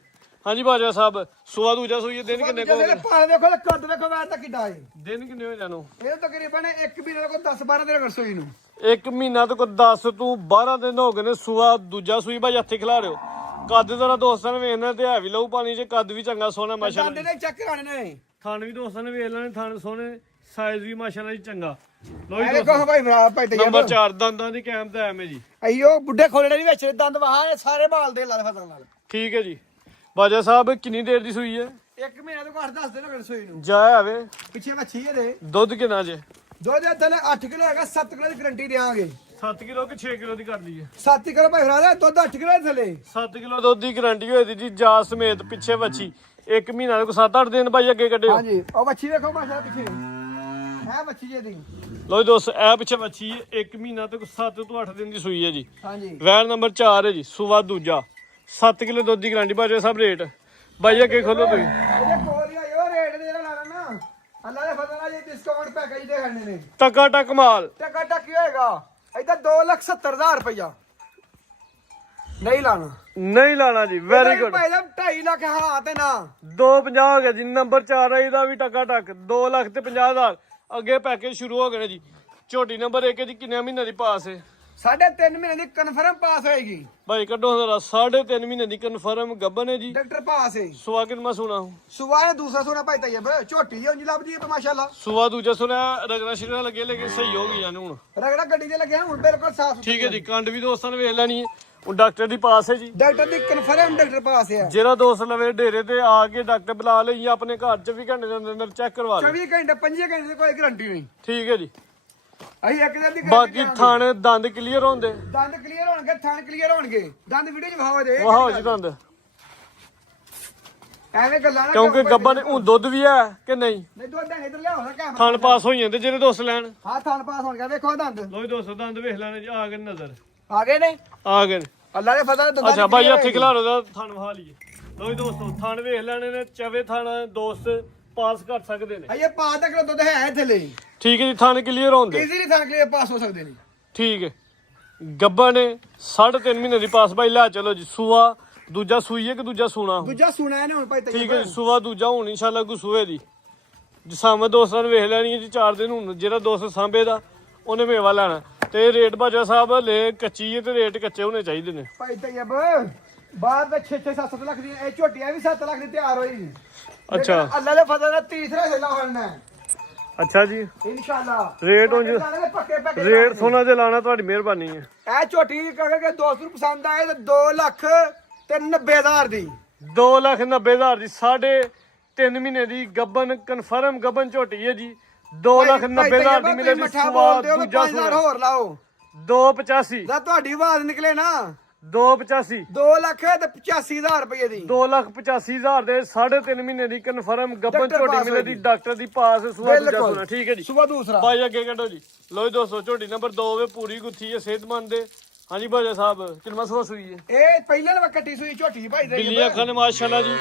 ਹਾਂਜੀ ਭਾਜੋ ਸਾਹਿਬ ਸੁਆ ਦੂਜਾ ਸੂਈ ਹੈ ਦਿਨ ਕਿੰਨੇ ਕੋ ਜਿਹੜੇ ਪਾਲ ਵੇਖੋ ਤੇ ਕੱਦ ਵੇਖੋ ਵੈੜ ਤਾਂ ਕਿੱਡਾ ਏ ਦਿਨ ਕਿੰਨੇ ਹੋ ਜਾਣੋ ਇਹ ਤਕਰੀਬਨ 1 ਮਹੀਨੇ ਕੋਲ 10-12 ਦਿਨ ਰਸੋਈ ਨੂੰ 1 ਮਹੀਨਾ ਤੋਂ 10 ਤੋਂ 12 ਦਿਨ ਹੋ ਗਏ ਨੇ ਸੁਆ ਦੂਜਾ ਸੂਈ ਭਾਈ ਹੱਥੇ ਖਿਲਾ ਰਿਓ ਕੱਦ ਤੇਰਾ ਦੋਸਤਾਂ ਨੇ ਵੇਖਣਾ ਤੇ ਹੈ ਵੀ ਲਊ ਪਾਣੀ ਚ, ਕੱਦ ਵੀ ਚੰਗਾ ਸੋਹਣਾ ਮਾਸ਼ਾਅੱਲਾ। ਦੰਦ ਨੇ ਚੈੱਕ ਕਰਾਣੇ ਨੇ, ਥਣ ਵੀ ਦੋਸਤਾਂ ਨੇ ਵੇਖ ਲੈਣੇ, ਥਣ ਸੋਹਣੇ, ਸਾਈਜ਼ ਵੀ ਮਾਸ਼ਾਅੱਲਾ ਜੀ ਚੰਗਾ। ਲੋ ਇਹ ਜੀ ਦੇਖੋ ਭਾਈ ਭਰਾ ਭਾਈ ਤਈਆ ਨੰਬਰ 4 ਦੰਦਾਂ ਦੀ ਕੈਮ ਤੇ ਐਵੇਂ ਜੀ। ਅਈਓ ਬੁੱਢੇ ਖੋਲੜੇ ਨਹੀਂ ਵਿੱਚ ਦੰਦ ਵਾਹ ਸਾਰੇ ਬਾਲ ਦੇ ਲਾ ਫਸਲ ਨਾਲ। ਠੀਕ ਹੈ ਜੀ। ਬਾਜਾ ਸਾਹਿਬ ਕਿੰਨੀ ਦੇਰ ਦੀ ਸੂਈ ਹੈ? 1 ਮਹੀਨਾ ਤੋਂ 8-10 ਦਿਨ ਹੋ ਗਏ ਸੂਈ ਨੂੰ। ਜਾਇਆ ਆਵੇ ਪਿੱਛੇ ਵੱਛੀ ਇਹਦੇ ਦੁੱਧ ਕਿੰਨਾ ਜੇ? ਦੁੱਧ ਥੱਲੇ 8 ਕਿਲੋ ਹੈਗਾ, 7 ਕਿਲੋ ਦੀ ਗਰੰਟੀ ਦੇਵਾਂਗੇ। 7 ਕਿਲੋ ਕਿ 6 ਕਿਲੋ ਦੀ ਕਰ ਲਈਏ? 7 ਕਿਲੋ ਭਾਈ ਭਰਾ ਦਾ ਦੁੱਧ 8 ਕਿਲੋ ਥੱਲੇ 7 ਕਿਲੋ ਦੁੱਧ ਦੀ ਗਾਰੰਟੀ ਹੋਈ ਦੀ ਜੀ, ਜਾ ਸਮੇਤ ਪਿੱਛੇ ਵੱਛੀ 1 ਮਹੀਨਾ ਦੇ ਕੋ 7-8 ਦਿਨ ਭਾਈ ਅੱਗੇ ਕੱਢਿਓ। ਹਾਂਜੀ ਉਹ ਵੱਛੀ ਵੇਖੋ ਮਾਸ਼ਾ ਪਿੱਛੇ ਹੈ ਵੱਛੀ ਜੇ ਦੀ। ਲੋ ਜੀ ਦੋਸਤ ਇਹ ਪਿੱਛੇ ਵੱਛੀ 1 ਮਹੀਨਾ ਤੇ 7 ਤੋਂ 8 ਦਿਨ ਦੀ ਸੂਈ ਹੈ ਜੀ। ਹਾਂਜੀ ਵੈਨ ਨੰਬਰ 4 ਹੈ ਜੀ, ਸੂਆ ਦੂਜਾ, 7 ਕਿਲੋ ਦੁੱਧ ਦੀ ਗਾਰੰਟੀ। ਬਾਜਾ ਸਾਹਿਬ ਰੇਟ ਬਾਈ ਅੱਗੇ ਖੋਲੋ ਤੁਸੀਂ। ਇਹਦੇ ਕੋਲ ਹੀ ਆਇਓ ਰੇਟ ਦੇ ਜਿਹੜਾ ਲਾਣਾ ਨਾ ਅੱਲਾ ਦੇ ਫਜ਼ਲ ਨਾਲ ਜੀ ਡਿਸਕਾਊਂਟ ਪੈਕੇਜ ਦੇ ਖੜਨੇ ਨੇ। ਟਕਾ ਟਕ ਮਾਲ ਟਕਾ ਟਕ ਹੀ ਹੋਏਗਾ ਇਧਰ 2,70,000 ਰੁਪਇਆ ਨਹੀਂ ਲਾਣਾ। ਨਹੀਂ ਲਾਣਾ ਜੀ। Very good. ਭਾਈ ਸਾਹਿਬ 2.5 ਲੱਖ ਹਾਂ ਤੇ ਨਾ 250 ਹੋ ਗਿਆ ਜੀ। ਨੰਬਰ 4 ਹੈ ਇਹਦਾ ਵੀ ਟਕਾ ਟਕ 2,50,000 ਅੱਗੇ ਪੈਕੇਜ ਸ਼ੁਰੂ ਹੋ ਗਏ ਨੇ ਜੀ। ਝੋਟੀ ਨੰਬਰ 1 ਜੀ ਕਿੰਨੇ ਮਹੀਨੇ ਦੀ ਪਾਸ ਹੈ? 3.5 ਮਹੀਨੇ ਦੀ ਕਨਫਰਮ ਪਾਸ ਹੋਏਗੀ। ਭਾਈ ਕੱਢੋ ਜ਼ਰਾ 3.5 ਮਹੀਨੇ ਦੀ ਕਨਫਰਮ ਗੱਬਨ ਹੈ ਜੀ। ਡਾਕਟਰ ਪਾਸ ਹੈ। ਸੁਆ ਕਿੰਨਾ ਸੁਣਾ? ਸੁਬਾਹ ਦੂਸਰਾ ਸੋਨਾ ਭਾਈ ਤਈਬ ਝੋਟੀ ਉਂਝ ਲੱਭਦੀ ਹੈ ਮਾਸ਼ਾਅੱਲਾ। ਸੁਆ ਦੂਜਾ ਸੁਣਿਆ ਰਗੜਾ ਸ਼ਿਰਾ ਲੱਗੇ ਲੇਕਿਨ ਸਹੀ ਹੋ ਗਈ ਜਾਨ ਹੁਣ। ਰਗੜਾ ਗੱਡੀ ਤੇ ਲੱਗਿਆ ਹੁਣ ਬਿਲਕੁਲ ਸਾਫ। ਠੀਕ ਹੈ ਜੀ। ਕੰਡ ਵੀ ਦੋਸਤਾਂ ਨੇ ਵੇਖ ਲੈਣੀ ਹੈ। ਹੁਣ ਡਾਕਟਰ ਦੀ ਪਾਸ ਹੈ ਜੀ। ਡਾਕਟਰ ਦੀ ਕਨਫਰਮ ਡਾਕਟਰ ਪਾਸ ਹੈ। ਜਿਹੜਾ ਦੋਸਤ ਲਵੇ ਡੇਰੇ ਤੇ ਆ ਕੇ ਡਾਕਟਰ ਬੁਲਾ ਲਈ ਆਪਣੇ ਘਰ 24 ਘੰਟੇ ਦੇ ਅੰਦਰ ਚੈੱਕ ਕਰਵਾ ਲੈ। 24 ਘੰਟੇ 5 ਘੰਟੇ ਦੀ ਕੋਈ ਗਾਰੰਟੀ ਨਹੀਂ। ਠੀਕ ਹੈ ਜੀ। ਅਸੀਂ ਇੱਕ ਦਿਨ ਦੀ guarantee ਬਾਕੀ ਦੇਵਾਂਗੇ। ਥਾਣੇ ਦੰਦ ਕਲੀਅਰ ਹੁੰਦੇ? ਦੰਦ ਕਲੀਅਰ ਹੋਣਗੇ, ਥਣ ਕਲੀਅਰ ਹੋਣਗੇ। ਦੰਦ ਵੀਡੀਓ ਚ ਵਿਖਾਓ ਦੇ ਵਾਹ ਜੀ ਦੰਦ। ਐਵੇਂ ਗੱਲਾਂ ਨਾ ਕਿਉਂਕਿ ਕਰੋ ਗੱਬਨ ਹੁਣ ਦੁੱਧ ਵੀ ਹੈ ਕਿ ਨਹੀਂ? ਨਹੀਂ ਦੁੱਧ ਹੈ ਇਧਰ ਲਿਆਓ ਨਾ ਕੈਮਰਾ। ਥਣ ਪਾਸ ਹੋਈ ਜਾਂਦੇ ਜਿਹੜੇ ਦੋਸਤ ਲੈਣ। ਹਾਂ ਥਣ ਪਾਸ ਹੋਣ ਗਿਆ ਵੇਖੋ ਦੰਦ ਲੋ ਜੀ ਦੋਸਤ ਦੰਦ ਵੇਖ ਲੈਣੇ ਜੀ। ਆ ਗਏ ਨਜ਼ਰ, ਆ ਗਏ ਨੇ ਆ ਗਏ। ਅੱਲਾ ਦੇ ਫਜ਼ਲ ਦੰਦਾਂ ਅੱਛਾ ਦੀ ਭਾਈ clear ਹੱਥੀ ਹੋਏਗੀ। ਖਿਲਾਰੋ ਦਾ ਥਣ ਵਹਾ ਲਈਏ। ਲੋ ਜੀ ਦੋਸਤੋ ਥਣ ਵੇਖ ਲੈਣੇ ਨੇ। ਚਵੇ ਥਣ ਦੋਸਤ ਪਾਸ ਕਰ ਸਕਦੇ ਨੇ। ਇਹ 5 ਤੱਕ ਦਾ ਦੁੱਧ ਹੈ ਥੱਲੇ ਠੀਕ ਹੈ ਜੀ। ਥਣ ਕਲੀਅਰ ਹੁੰਦੇ? ਈਜ਼ੀਲੀ ਥਣ ਕਲੀਅਰ ਪਾਸ ਹੋ ਸਕਦੇ ਨੇ। ਠੀਕ ਹੈ। ਗੱਬਾ ਨੇ 3.5 ਮਹੀਨੇ ਦੀ ਪਾਸ ਭਾਈ ਲੈ ਚਲੋ ਜੀ। ਸੂਆ ਦੂਜਾ ਸੂਈ ਹੈ ਕਿ ਦੂਜਾ ਸੂਣਾ? ਦੂਜਾ ਸੁਣਾ ਇਹਨੇ ਹੁਣ ਭਾਈ ਤਈਬ। ਠੀਕ ਹੈ ਜੀ। ਸੂਆ ਦੂਜਾ ਹੁਣ ਇਨਸ਼ਾਅੱਲਾ ਕੋ ਸੂਏ ਦੀ ਜਿਸਾਮੇ ਦੋਸਤਾਂ ਨੇ ਵੇਖ ਲੈਣੀ ਹੈ ਜੀ। 4 ਦਿਨ ਹੁਣ ਜਿਹੜਾ ਦੋਸਤ ਸਾਂਭੇ ਦਾ ਉਹਨੇ ਮੇਵਾ ਲੈਣਾ। ਤੇ ਰੇਟ ਬਾਜਾ ਸਾਹਿਬ ਲੈ ਕੱਚੀ ਹੈ ਤੇ ਰੇਟ ਕੱਚੇ ਹੋਣੇ ਚਾਹੀਦੇ ਨੇ ਭਾਈ ਤਈਬ ਬਾਅਦ ਵਿੱਚ 6-7 ਲੱਖ ਦੀ ਇਹ ਝੋਟੀਆਂ ਵੀ 7 ਲੱਖ ਦੀ ਤਿਆਰ ਹੋਈ। ਅੱਛਾ। ਅੱਲਾ ਦੇ ਫਜ਼ਲ ਨਾਲ ਤੀਸਰਾ ਹਿੱਲਾ ਹੋਣਾ ਅੱਛਾ ਜੀ। ਇਨਸ਼ਾਅੱਲਾ। ਰੇਟ ਉਂਝ ਪੱਕੇ ਪੱਕੇ ਰੇਟ ਸੋਨਾ ਦੇ ਲਾਣਾ ਤੁਹਾਡੀ ਮਿਹਰਬਾਨੀ ਹੈ। ਇਹ ਝੋਟੀ ਕਰਕੇ ਦੋਸਤ ਨੂੰ ਪਸੰਦ ਆਏ ਤੇ 2,90,000 ਦੀ 2,90,000 ਦੀ 3.5 ਮਹੀਨੇ ਦੀ ਗੱਬਨ ਕਨਫਰਮ ਗੱਬਨ ਝੋਟੀ ਹੈ ਜੀ। 2,90,000 ਦੀ ਮਿਲੇਗੀ। ਮੱਠਾ ਸਵਾ ਬੋਲਦੇ ਹੋ ਦੂਜਾ 5,000 ਸੂਆ ਹੋਰ ਲਾਓ। 285 ਜਦ ਤੁਹਾਡੀ ਆਵਾਜ਼ ਨਿਕਲੇ ਨਾ 285 2,85,000 ਰੁਪਏ ਦੀ 2,85,000 ਦੇ 3.5 ਮਹੀਨੇ ਦੀ ਕਨਫਰਮ ਗੱਬਨ ਡਾਕਟਰ ਝੋਟੀ ਪਾਸ ਮਿਲੇਗੀ। ਹੋਏਗੀ। ਡਾਕਟਰ ਦੀ ਪਾਸ ਸੂਆ ਦੂਜਾ ਬਿਲਕੁਲ। ਸੂਣਾ। ਠੀਕ ਹੈ ਜੀ। ਸੁਬਾ ਦੂਸਰਾ ਭਾਈ ਅੱਗੇ ਕੱਢੋ ਜੀ। ਲੋ ਜੀ ਦੋਸਤੋ ਝੋਟੀ ਨੰਬਰ 2 ਵੇ ਪੂਰੀ ਗੁੱਥੀ ਹੈ ਸਿਹਤਮੰਦ ਦੇ। ਹਾਂਜੀ ਭਾਜਾ ਸਾਹਿਬ ਕਿੰਨਾ ਸੂਆ ਸੂਈ ਹੈ? ਇਹ ਪਹਿਲਾਂ ਨਵਾਂ ਕੱਟੀ ਸੂਈ ਝੋਟੀ ਭਾਈ ਦੇ ਬਿੱਲੀ ਅੱਖਾਂ ਨੇ ਮਾਸ਼ਾਅੱਲਾ ਜੀ।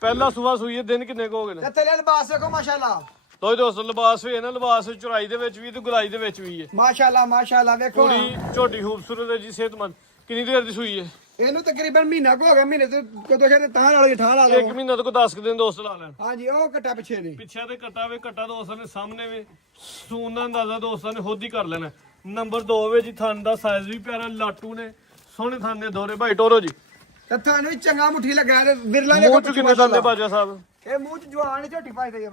ਪਹਿਲਾ ਸੂਆ ਸੂਈ ਹੈ। ਦਿਨ ਕਿੰਨੇ ਕੁ ਹੋ ਗਏ ਨੇ? ਤੇ ਥੱਲੇ ਲਿਬਾਸ ਵੇਖੋ ਮਾਸ਼ਾਅੱਲਾ। ਲੋ ਜੀ ਦੋਸਤੋ ਲਿਬਾਸ ਵੀ ਹੈ ਨਾ। ਲਿਬਾਸ ਚੁਰਾਈ ਦੇ ਵਿੱਚ ਵੀ ਤੇ ਗੁਲਾਈ ਦੇ ਵਿੱਚ ਵੀ ਹੈ। ਮਾਸ਼ਾਅੱਲਾ ਮਾਸ਼ਾਅੱਲਾ ਵੇਖੋ ਪੂਰੀ ਝੋਟੀ ਖੂਬਸੂਰਤ ਹੈ ਜੀ ਸਿਹਤਮੰਦ। ਕਿੰਨੀ ਦੇਰ ਦੀ ਸੂਈ ਹੈ? ਇਹਨੂੰ ਤਕਰੀਬਨ ਮਹੀਨਾ ਕੁ ਹੋ ਗਿਆ। ਮਹੀਨੇ ਤੇ ਕਦੋਂ ਸ਼ਾਇਦ ਤਾਂ ਲਾ ਲਓ ਠਾਹ ਲਾ 1 ਲਓ। ਮਹੀਨਾ ਤੋਂ 10 ਦਿਨ ਦੋਸਤ ਲਾ ਲੈਣ। ਹਾਂਜੀ ਉਹ ਕੱਟਾ ਪਿੱਛੇ ਦੀ ਪਿੱਛੇ ਤੇ ਕੱਟਾ ਵੇ ਕੱਟਾ ਦੋਸਤਾਂ ਨੇ ਸਾਹਮਣੇ ਵੇ ਸੂਨ ਦਾ ਅੰਦਾਜ਼ਾ ਦੋਸਤਾਂ ਨੇ ਖੁਦ ਹੀ ਕਰ ਲੈਣਾ। ਨੰਬਰ 2 ਵੇ ਜੀ। ਥਣ ਦਾ ਸਾਈਜ਼ ਵੀ ਪਿਆਰਾ ਲਾਟੂ ਨੇ ਸੋਹਣੇ ਥਣ ਦੇ ਦੋਰੇ ਭਾਈ ਟੋਰੋ ਜੀ। ਤੇ ਤੁਹਾਨੂੰ ਵੀ ਚੰਗਾ ਮੁੱਠੀ ਲੱਗਾ ਤੇ ਵਿਰਲਾ ਮੂੰਹ ਚ ਕਿੰਨੇ ਦੰਦੇ ਬਾਜਾ ਸਾਹਿਬ? ਇਹ ਮੂੰਹ ਚ ਜਵਾਨ ਝੋਟੀ ਪਾਈ ਤੇ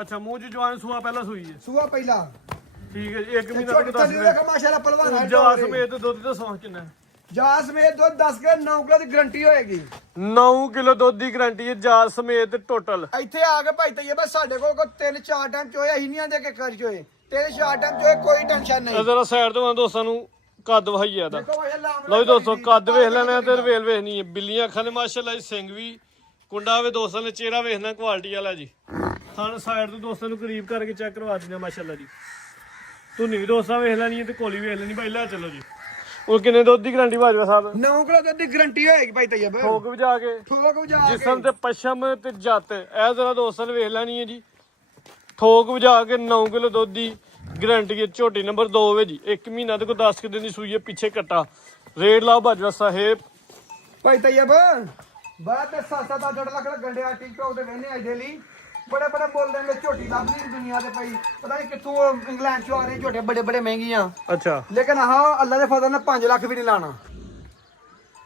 ਅੱਛਾ ਮੂੰਹ ਚ ਜਵਾਨ ਸੂਆ ਪਹਿਲਾਂ ਸੂਈ ਹੈ। ਸੂਆ ਪਹਿਲਾ ਠੀਕ ਹੈ ਜੀ। 1 ਮਹੀਨਾ ਝੋਟੀ ਤੋਂ ਥੱਲੇ 10 ਵੇਖੋ ਮਾਸ਼ਾਅੱਲਾ ਪਹਿਲਵਾਨ ਹੈ ਜਾ ਸਮੇਤ ਦੁੱਧ ਦਾ ਸੌਂ ਕਿੰਨਾ? ਜਾਸ ਸਮੇਤ ਦੁੱਧ 10 ਕੇ 9 ਕਿਲੋ ਦੀ ਗਰੰਟੀ ਹੋਏਗੀ। 9 ਕਿਲੋ ਦੁੱਧ ਦੀ ਗਾਰੰਟੀ ਹੈ ਜਾਲ ਸਮੇਤ ਟੋਟਲ। ਇੱਥੇ ਆ ਕੇ ਭਾਈ ਤਈਏ ਬਸ ਸਾਡੇ ਕੋਲ ਕੋਈ 3-4 ਟਾਈਮ ਚੋਏ ਅਸੀਂ ਨਹੀਂ ਆਂਦੇ ਕਿ ਕਰ ਚੋਏ 3-4 ਟਾਈਮ ਚੋਏ ਕੋਈ ਟੈਨਸ਼ਨ ਨਹੀਂ। ਜ਼ਰਾ ਸਾਈਡ ਤੋਂ ਦੋਸਤਾਂ ਨੂੰ ਕੱਦ ਵਹਾਈ ਆ ਦਾ। ਦੇਖੋ ਮਾਸ਼ਾਅੱਲਾ ਲਓ ਜੀ ਦੋਸਤੋ ਕੱਦ ਵੇਖ ਲੈਣਾ ਤੇ ਰਵੇਲ ਵੇਖਣੀ ਹੈ। ਬਿੱਲੀਆਂ ਅੱਖਾਂ ਨੇ ਮਾਸ਼ਾਅੱਲਾ ਜੀ। ਸਿੰਘ ਵੀ ਕੁੰਡਾ ਵੇ ਦੋਸਤਾਂ ਨੇ। ਚਿਹਰਾ ਵੇਖਣਾ ਕੁਆਲਿਟੀ ਵਾਲਾ ਜੀ। ਥਣ ਸਾਈਡ ਤੋਂ ਦੋਸਤਾਂ ਨੂੰ ਕਰੀਬ ਕਰਕੇ ਚੈੱਕ ਕਰਵਾ ਦਿੰਦੇ ਮਾਸ਼ਾਅੱਲਾ ਜੀ। ਧੁੰਨੀ ਵੀ ਦੋਸਤਾਂ ਵੇਖ ਲੈਣੀ ਹੈ ਤੇ ਕੋਲੀ ਵੇਖ ਲੈਣੀ ਭਾਈ। ਲੈ ਚਲੋ ਜੀ। ਉਹ ਕਿੰਨੇ ਦੁੱਧ ਦੀ ਗਾਰੰਟੀ ਬਾਜਵਾ ਸਾਹਿਬ? 9 ਕਿਲੋ ਦੁੱਧ ਦੀ ਗਰੰਟੀ ਹੋਏਗੀ ਭਾਈ ਤਈਏ ਠੋਕ ਵਜਾ ਕੇ ਠੋਕ ਵਜਾ ਕੇ ਜਿਸਮ ਤੇ ਪਛਮ ਤੇ ਜੱਤ ਇਹ ਜ਼ਰਾ ਦੋਸਤਾਂ ਨੇ ਵੇਖ ਲੈਣੀ ਹੈ ਜੀ। ਠੋਕ ਵਜਾ ਕੇ 9 ਕਿਲੋ ਦੁੱਧ ਦੀ ਗਾਰੰਟੀ ਹੈ। ਝੋਟੀ ਨੰਬਰ 2 ਵੇ ਜੀ। 1 ਮਹੀਨਾ ਤੇ ਕੋਈ 10 ਦਿਨ ਦੀ ਸੂਈ ਹੈ। ਪਿੱਛੇ ਕੱਟਾ ਰੇਟ ਲਾਓ ਬਾਜਵਾ ਸਾਹਿਬ ਭਾਈ ਤਈਏ ਬਾਅਦ ਤੇ 7-8 ਲੱਖ ਲੱਗਣ ਆ ਟਿਕਟੌਕ ਤੇ ਵੇਨੇ ਅੱਜ ਲਈ ਬੜੇ ਬੜੇ ਬੋਲਦੇ ਨੇ ਝੋਟੀ ਲੱਭਦੀ ਦੁਨੀਆ ਤੇ ਭਾਈ ਪਤਾ ਨਹੀਂ ਕਿੱਥੋਂ ਇੰਗਲੈਂਡ ਚੋਂ ਆ ਰਹੀ ਝੋਟੀਆਂ ਬੜੇ ਬੜੇ ਮਹਿੰਗੀਆਂ। ਅੱਛਾ। ਲੇਕਿਨ ਹਾਂ ਅੱਲਾ ਦੇ ਫਜ਼ਲ ਨਾਲ 5 ਲੱਖ ਵੀ ਨਹੀਂ ਲਾਣਾ।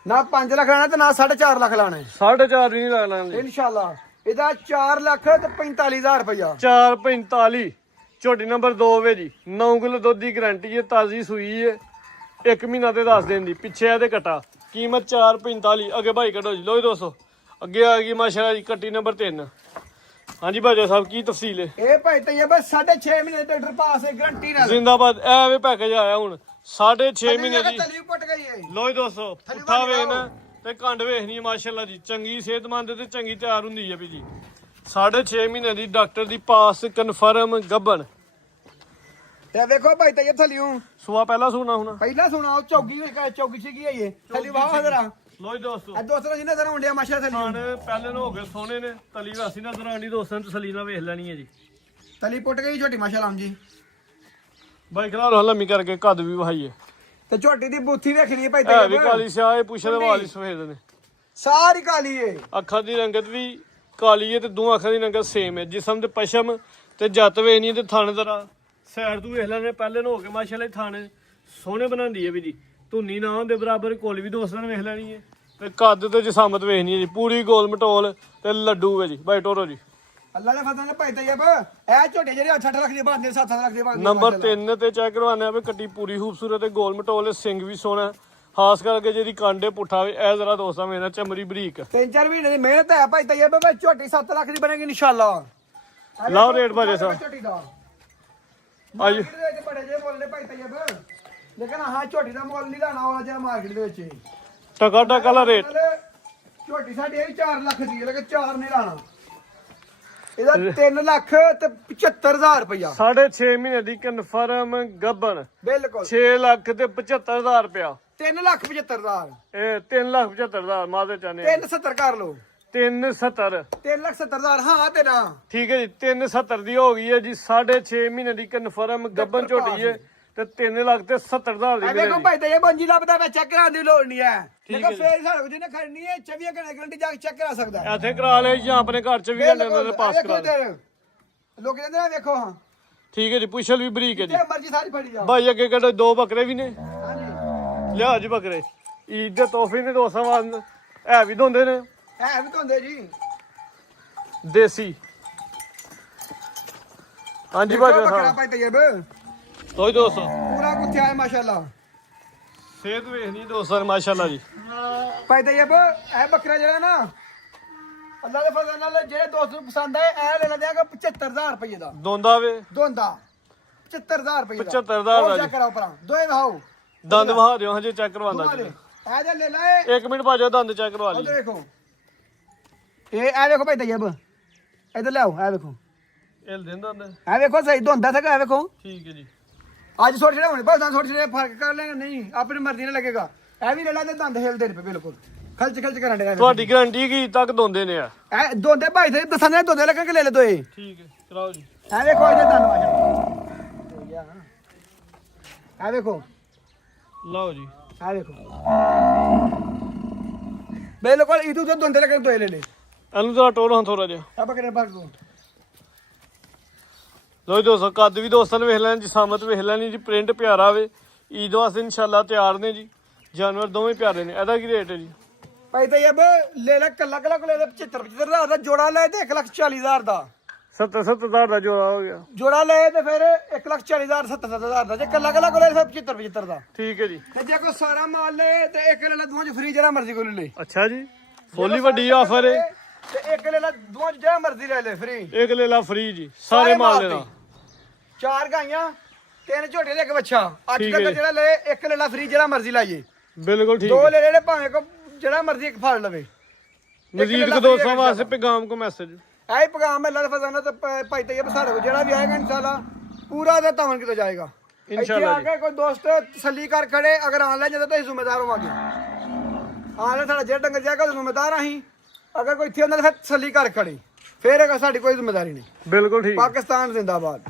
ਨਾ 5 ਲੱਖ ਲਾਣਾ ਤੇ ਨਾ 4.5 ਲੱਖ ਲਾਣਾ 4.5 ਵੀ ਨਹੀਂ ਲੱਗਣਾ ਜੀ। ਇਨਸ਼ਾਅੱਲਾ ਇਹਦਾ 4 ਲੱਖ ਤੇ 45,000 ਰੁਪਇਆ 445 ਝੋਟੀ ਨੰਬਰ 2 ਵੇ ਜੀ 9 ਕਿਲੋ ਦੁੱਧ ਦੀ ਗਾਰੰਟੀ ਹੈ, ਤਾਜ਼ੀ ਸੂਈ ਹੈ, 1 ਮਹੀਨਾ ਤੇ 10 ਦਿਨ ਦੀ। ਪਿੱਛੇ ਇਹਦੇ ਕਟਾ ਕੀਮਤ 445। ਅੱਗੇ ਭਾਈ ਕੱਢੋ ਜੀ। ਲੋ ਜੀ ਦੋਸਤੋ ਅੱਗੇ ਆ ਗਈ ਮਾਸ਼ਾਅੱਲਾ ਜੀ ਕੱਟੀ ਨੰਬਰ 3। ਹਾਂਜੀ ਬਾਜਾ ਸਾਹਿਬ ਕੀ ਤਫਸੀਲ ਹੈ? ਇਹ ਭਾਈ ਤਈਆ ਬਸ 6.5 ਮਹੀਨੇ ਦੇ ਡਾਕਟਰ ਪਾਸ ਹੈ ਗਰੰਟੀ ਨਾਲ। ਜ਼ਿੰਦਾਬਾਦ। ਐ ਵੇ ਪੈਕੇਜ ਆਇਆ ਹੁਣ 6.5 ਮਹੀਨੇ ਦੀ। ਤਲੀ ਪਟ ਗਈ ਹੈ। ਲੋ ਜੀ ਦੋਸਤੋ ਪੁੱਠਾ ਵੇਖ ਨਾ ਤੇ ਕੰਡ ਵੇਖਣੀ ਮਾਸ਼ਾਅੱਲਾ ਜੀ, ਚੰਗੀ ਸਿਹਤਮੰਦ ਤੇ ਚੰਗੀ ਤਿਆਰ ਹੁੰਦੀ ਹੈ ਵੀ ਜੀ। 6.5 ਮਹੀਨੇ ਦੀ ਡਾਕਟਰ ਦੀ ਪਾਸ ਕਨਫਰਮ ਗੱਬਨ। ਤੇ ਵੇਖੋ ਭਾਈ ਤਈਆ ਥਲੀਓ ਸੁਆ ਪਹਿਲਾਂ ਸੁਣਾ ਹੁਣ। ਪਹਿਲਾਂ ਸੁਣਾਓ ਚੌਗੀ ਸੀਗੀ ਇਹ ਥਲੀ ਵਾਹ ਜਰਾ। ਲੋ ਜੀ ਦੋਸਤੋ ਇਹ ਦੋਸਤੋ ਜਿਹਨੇ ਜ਼ਰਾ ਹੁੰਡਿਆ ਮਾਸ਼ਾ ਥਲੀ ਖਾਣ ਪਹਿਲੇ ਨੂੰ ਹੋ ਗਏ ਸੋਹਣੇ ਨੇ, ਤਲੀ ਵਾਸੀ ਨਾ ਦਰਾਂਡੀ ਦੋਸਤਾਂ ਨੂੰ ਤਸੱਲੀ ਨਾਲ ਵੇਖ ਲੈਣੀ ਹੈ ਜੀ। ਤਲੀ ਪੁੱਟ ਗਈ ਛੋਟੀ ਮਾਸ਼ਾਅੱਲਾ ਜੀ। ਬਾਈ ਖਲਾ ਰੋ ਲੰਮੀ ਕਰਕੇ ਕੱਦ ਵੀ ਵਹਾਈਏ ਤੇ ਝੋਟੀ ਦੀ ਬੂਥੀ ਵੇਖਣੀ ਹੈ ਭਾਈ ਹੈ ਵੀ ਤਈਆ ਕਾਲੀ ਸਿਆਹ, ਇਹ ਪੁੱਛੇ ਦੇ ਵਾਲ ਹੀ ਸਫੇਦ ਨੇ। ਸਾਰੀ ਕਾਲੀ ਏ। ਅੱਖਾਂ ਦੀ ਰੰਗਤ ਵੀ ਕਾਲੀ ਹੈ ਤੇ ਦੋ ਅੱਖਾਂ ਦੀ ਰੰਗਤ ਸੇਮ ਹੈ। ਜਿਸਮ ਤੇ ਪਸ਼ਮ ਤੇ ਜੱਤ ਵੇ ਨਹੀਂ ਤੇ ਥਣ ਦਰਾ ਸਾਈਡ ਤੋਂ ਵੇਖ ਲੈਣੇ ਪਹਿਲੇ ਨੂੰ ਹੋ ਕੇ ਮਾਸ਼ਾਅੱਲਾ ਥਣ ਸੋਹਣੇ ਬਣਾਉਂਦੀ ਹੈ ਵੀ ਜੀ। ਧੁੰਨੀ ਨਾ ਹੁੰਦੇ ਬਰਾਬਰ ਕੋਲ ਵੀ ਦੋਸਤਾਂ ਨੇ ਵੇਖ ਲੈਣੀ ਹੈ ਤੇ ਕੱਦ ਤੇ ਜਸਾਮਤ ਵੇਖਣੀ ਹੈ ਜੀ। ਪੂਰੀ ਗੋਲ ਮਟੋਲ ਤੇ ਲੱਡੂ ਹੈ ਜੀ। ਬਾਈ ਟੋਰੋ ਜੀ ਅੱਲਾ ਨੇ ਫਤਿਹ ਨੇ ਭਾਈ ਤਈਆ ਇਹ ਝੋਟੇ ਜਿਹੜੇ 8-8 ਲੱਖ ਦੇ ਬਣਦੇ 7-7 ਲੱਖ ਦੇ ਬਣਦੇ ਨੰਬਰ 3 ਤੇ ਚੈੱਕ ਕਰਵਾਉਂਦੇ ਆ ਵੀ ਕੱਟੀ ਪੂਰੀ ਖੂਬਸੂਰਤ ਤੇ ਗੋਲ ਮਟੋਲ, ਸਿੰਘ ਵੀ ਸੋਹਣਾ, ਖਾਸ ਕਰਕੇ ਜਿਹੜੀ ਕਾਂਡੇ ਪੁੱਠਾ ਵੇ ਇਹ ਜ਼ਰਾ ਦੋਸਤਾਂ ਮੇਰਾ ਚਮੜੀ ਬਰੀਕ। 3-4 ਮਹੀਨੇ ਦੀ ਮਿਹਨਤ ਹੈ ਭਾਈ ਤਈਆ ਝੋਟੀ 7 ਲੱਖ ਦੀ ਬਣੇਗੀ ਇਨਸ਼ਾਅੱਲਾ। ਲਾਓ ਰੇਟ ਭਾਜੇ ਸਾਹਿਬ। ਝੋਟੀ ਦਾ ਅੱਜ ਮਾਰਕੀਟ ਦੇ ਵਿੱਚ ਬੜੇ ਜੇ ਮੁੱਲ ਨੇ ਭਾਈ ਤਈਆ ਲੇਕਿਨ ਹਾਂ ਝੋਟੀ ਦਾ ਮੁੱਲ ਨਹੀਂ ਲਾਣਾ ਵਾਲਾ ਜਿਹੜਾ ਮਾਰਕੀਟ ਦੇ ਵਿੱਚ ਟਕਾ ਟਕਾ ਲਾ ਰੇਟ। ਝੋਟੀ ਸਾਡੀ ਇਹ 4 ਲੱਖ ਦੀ ਹੈ ਲੇਕਿਨ 4 ਨਹੀਂ ਲਾਣਾ। ਇਹਦਾ 3 ਲੱਖ ਤੇ 75,000 ਰੁਪਇਆ 6.5 ਮਹੀਨੇ ਦੀ ਕਨਫਰਮ ਗੱਬਨ ਬਿਲਕੁਲ 6 ਲੱਖ ਤੇ 75,000 ਰੁਪਇਆ। 3 ਲੱਖ 75,000 ਇਹ 3 ਲੱਖ 75,000 ਮਾਦੇ ਚਾਹਨੇ 370 ਕਰ ਲਓ। 370 3 ਲੱਖ 70,000 ਹਾਂ ਤੇ ਨਾ ਠੀਕ ਹੈ ਜੀ। 370 ਦੀ ਹੋ ਗਈ ਹੈ ਜੀ। 6.5 ਮਹੀਨੇ ਦੀ ਕਨਫਰਮ ਗੱਬਨ ਝੋਟੀ ਹੈ ਤੇ 3 ਲੱਖ ਤੇ 70,000 ਦੀ ਐ ਵੇਖੋ ਭਾਈ ਤੇ ਇਹ ਬੰਜੀ ਲੱਭਦਾ ਵੇ ਚੈੱਕ ਕਰਾਉਣ ਦੀ ਲੋੜ ਨਹੀਂ ਹੈ। ਠੀਕ ਦੇਖੋ ਹੈ ਜੀ। ਫੇਰ ਸਾਡੇ ਕੋਲ ਜਿਹਨੇ ਖੜਨੀ ਹੈ 24 ਘੰਟੇ ਗਰੰਟੀ ਜਾ ਕੇ ਚੈੱਕ ਕਰਾ ਸਕਦਾ ਹੈ। ਇੱਥੇ ਕਰਾ ਲੈ ਜਾਂ ਆਪਣੇ ਘਰ ਚ ਵੀ ਘੰਟੇ ਦੇ ਪਾਸ ਕਰਾ ਲੈ। ਲੋਕ ਕਹਿੰਦੇ ਨੇ ਵੇਖੋ ਹਾਂ ਠੀਕ ਹੈ ਜੀ। ਪੁੱਛਲ ਵੀ ਬਰੀਕ ਹੈ ਜੀ। ਜੇ ਮਰਜ਼ੀ ਸਾਰੀ ਫੜੀ ਜਾਓ। ਭਾਈ ਅੱਗੇ ਕਿਹੜੇ 2 ਬੱਕਰੇ ਵੀ ਨੇ। ਹਾਂਜੀ ਲਿਆ ਜੀ ਬੱਕਰੇ ਈਦ ਦੇ ਤੋਹਫੇ ਨੇ ਦੋਸਤਾਂ ਵਾਸਤੇ। ਹੈ ਵੀ ਧੋਂਦੇ ਨੇ ਹੈ ਵੀ ਧੋਂਦੇ ਜੀ। ਦੇਸੀ। ਹਾਂਜੀ ਭਾਈ ਬੱਕਰਾ ਸਾਹਿਬ ਭਾਈ ਤੈਯਬ ਤੋਈ ਦੋਸਤੋ ਪੂਰਾ ਕੁੱਥਿਆ ਹੈ ਮਾਸ਼ਾਅੱਲਾ। ਸਿਹਤ ਵੇਖਣੀ ਦੋਸਤਾਂ ਨੇ ਮਾਸ਼ਾਅੱਲਾ ਜੀ। ਭਾਈ ਤੈਯਬ ਇਹ ਬੱਕਰਾ ਜਿਹੜਾ ਨਾ ਅੱਲਾ ਦੇ ਫਜ਼ਲ ਨਾਲ ਜਿਹੜੇ ਦੋਸਤ ਨੂੰ ਪਸੰਦ ਆਏ ਐ ਲੈ ਲੈਂਦੇ ਆ 75,000 ਰੁਪਏ ਦਾ ਦੋਂਦਾ ਵੇ ਦੋਂਦਾ 75,000 ਰੁਪਏ ਦਾ 75,000 ਦਾ ਚੈੱਕ ਕਰਾਓ ਪਰਾਂ ਦੋਏ ਵਹਾਓ ਦੰਦ ਵਹਾ ਦਿਓ ਹਜੇ ਚੈੱਕ ਕਰਵਾਉਂਦਾ ਜੀ। ਇਹ ਜੇ ਲੈ ਲੈ 1 ਮਿੰਟ ਭਾਜੋ ਦੰਦ ਚੈੱਕ ਕਰਵਾ ਲਈ। ਉਧਰ ਦੇਖੋ ਇਹ ਵੇਖੋ ਭਾਈ ਤੈਯਬ ਇਧਰ ਲਿਆਓ ਇਹ ਵੇਖੋ ਇਹ ਦਿੰਦਾ ਹੁੰਦਾ। ਇਹ ਵੇਖੋ ਸਹੀ ਧੁੰਦਾ ਸਕ ਇਹ ਵੇਖੋ ਠੀਕ ਹੈ ਜੀ। ਅੱਜ ਛੋਟੇ ਛੋਟੇ ਹੋਣੇ ਭਾਵੇਂ ਛੋਟੇ ਛੋਟੇ ਫਰਕ ਕਰ ਲੈਣਾ ਨਹੀਂ ਆਪਣੀ ਮਰਜ਼ੀ ਨਾਲ ਲੱਗੇਗਾ। ਇਹ ਵੀ ਲੈ ਲੈ ਤੇ ਦੰਦ ਹਿਲਦੇ ਨੇ ਬਿਲਕੁਲ ਖਲਚ ਖਲਚ ਕਰਨ ਦੇ ਤੁਹਾਡੀ ਗਾਰੰਟੀ ਕੀ ਤੱਕ ਦੋਂਦੇ ਨੇ ਆ? ਇਹ ਦੋਂਦੇ ਭਾਈ ਤੇ ਦੱਸਣੇ ਦੋਂਦੇ ਲੱਗਣ ਕਿ ਲੈ ਲੈ ਦੋਏ। ਠੀਕ ਹੈ ਕਰਾਓ ਜੀ। ਇਹ ਵੇਖੋ ਇਹਦੇ ਦੰਦ ਵਾਸ਼ਾ ਇਹ ਵੇਖੋ ਲਓ ਜੀ। ਇਹ ਵੇਖੋ ਬਿਲਕੁਲ ਇਦੋਂ ਤੋਂ ਦੋਂਦੇ ਲੱਗਣ ਦੋਏ ਲੈ ਲੈ ਇਹਨੂੰ ਤਾਂ ਟੋਲ ਹਾਂ ਥੋੜਾ ਜਿਹਾ। ਆ ਬੱਕਰੇ ਬਾਗ ਦੋ ਲੋ ਜੀ ਦੋਸਤੋ ਕੱਦ ਵੀ ਦੋਸਤਾਂ ਨੇ ਵੇਖ ਲੈਣ ਜੀ, ਸਾਮਤ ਵੇਖ ਲੈਣੀ ਜੀ, ਪ੍ਰਿੰਟ ਪਿਆਰਾ ਵੇ। ਈਦ ਵਾਸਤੇ ਇਨਸ਼ਾਅੱਲਾ ਤਿਆਰ ਨੇ ਜੀ। ਜਾਨਵਰ ਦੋਵੇਂ ਪਿਆਰੇ ਨੇ। ਇਹਦਾ ਕੀ ਰੇਟ ਹੈ ਜੀ? ਭਾਈ ਤੈਯਬ ਲੈ ਲੈ ਕੱਲਾ ਕੱਲਾ ਕੋ ਲੈ ਲੈ 75,000 ਦਾ ਜੋੜਾ ਲੈ ਤੇ 1,40,000 ਦਾ 70,000 ਦਾ ਜੋੜਾ ਹੋ ਗਿਆ। ਜੋੜਾ ਲੈ ਤੇ ਫਿਰ 1,40,000 77,000 ਦਾ ਜੇ ਕੱਲਾ ਕੱਲਾ ਕੋ ਲੈ ਫਿਰ 75,000 ਦਾ। ਠੀਕ ਹੈ ਜੀ। ਤੇ ਜੇ ਕੋਈ ਸਾਰਾ ਮਾਲ ਲੈ ਤੇ ਇੱਕ ਲੈ ਲੈ ਦੋਵਾਂ ਚ ਫ੍ਰੀ ਜਿਹੜਾ ਮਰਜ਼ੀ ਕੋਲ ਲੈ ਅੱਛਾ ਜੀ ਫੁੱਲੀ ਵੱਡੀ ਆਫਰ ਹੈ। ਤੇ ਇੱਕ ਲੈ ਲੈ ਦੋਵਾਂ ਚ ਜਿਹੜਾ ਮਰਜ਼ੀ ਲੈ ਲੈ ਫ੍ਰੀ ਇੱਕ ਲੈ ਲਾ ਫ੍ਰੀ ਜੀ ਸਾਰੇ ਮਾਲ ਲੈਣਾ। 4 ਗਾਈਆਂ 3 ਝੋਟੇ ਤੇ 1 ਬੱਚਾ 8 ਠੀਕ ਹੈ ਤੱਕ ਜੀ। ਜਿਹੜਾ ਲੈ ਇੱਕ ਲੈ ਲੈ ਫ੍ਰੀ ਜਿਹੜਾ ਮਰਜ਼ੀ ਲਾਈਏ। ਬਿਲਕੁਲ ਠੀਕ 2 ਹੈ। ਲੈ ਲੈ ਭਾਵੇਂ ਕੋ ਜਿਹੜਾ ਮਰਜ਼ੀ ਇੱਕ ਫੜ ਲਵੇ। ਮਜ਼ੀਦ ਕੋ ਦੋਸਤਾਂ ਵਾਸਤੇ ਪੈਗਾਮ ਕੋ ਮੈਸੇਜ। ਐ ਪੈਗਾਮ ਅੱਲਾ ਦਾ ਫਜ਼ਾਨਾ ਤੇ ਭਾਈ ਤੈਯਬ ਸਾਡੇ ਕੋਲ ਜਿਹੜਾ ਵੀ ਆਏਗਾ ਇਨਸ਼ਾਅੱਲਾ ਪੂਰਾ ਦਾ ਧਮਨ ਕੀਤਾ ਜਾਏਗਾ। ਇਨਸ਼ਾਅੱਲਾ ਇੱਥੇ ਆ ਕੇ ਕੋਈ ਦੋਸਤ ਤਸੱਲੀ ਕਰ ਖੜੇ ਅਗਰ ਆਨਲਾਈਨ ਜਦੋਂ ਤਾਂ ਅਸੀਂ ਜ਼ਿੰਮੇਦਾਰ ਹੋਵਾਂਗੇ। ਆਨਲਾਈਨ ਸਾਡਾ ਜਿਹੜਾ ਡੰਗਰ ਜਾਏਗਾ ਉਹ ਜ਼ਿੰਮੇਦਾਰ ਅਸੀਂ ਅਗਰ ਕੋਈ ਇੱਥੇ ਉਹਨਾਂ ਦਾ ਤਸੱਲੀ ਕਰ ਖੜੇ ਫਿਰ ਸਾਡੀ ਕੋਈ ਜ਼ਿੰਮੇਦਾਰੀ ਨਹੀਂ। ਬਿਲਕੁਲ ਠੀਕ। ਪਾਕਿਸਤਾਨ ਜ਼ਿੰਦਾਬਾਦ।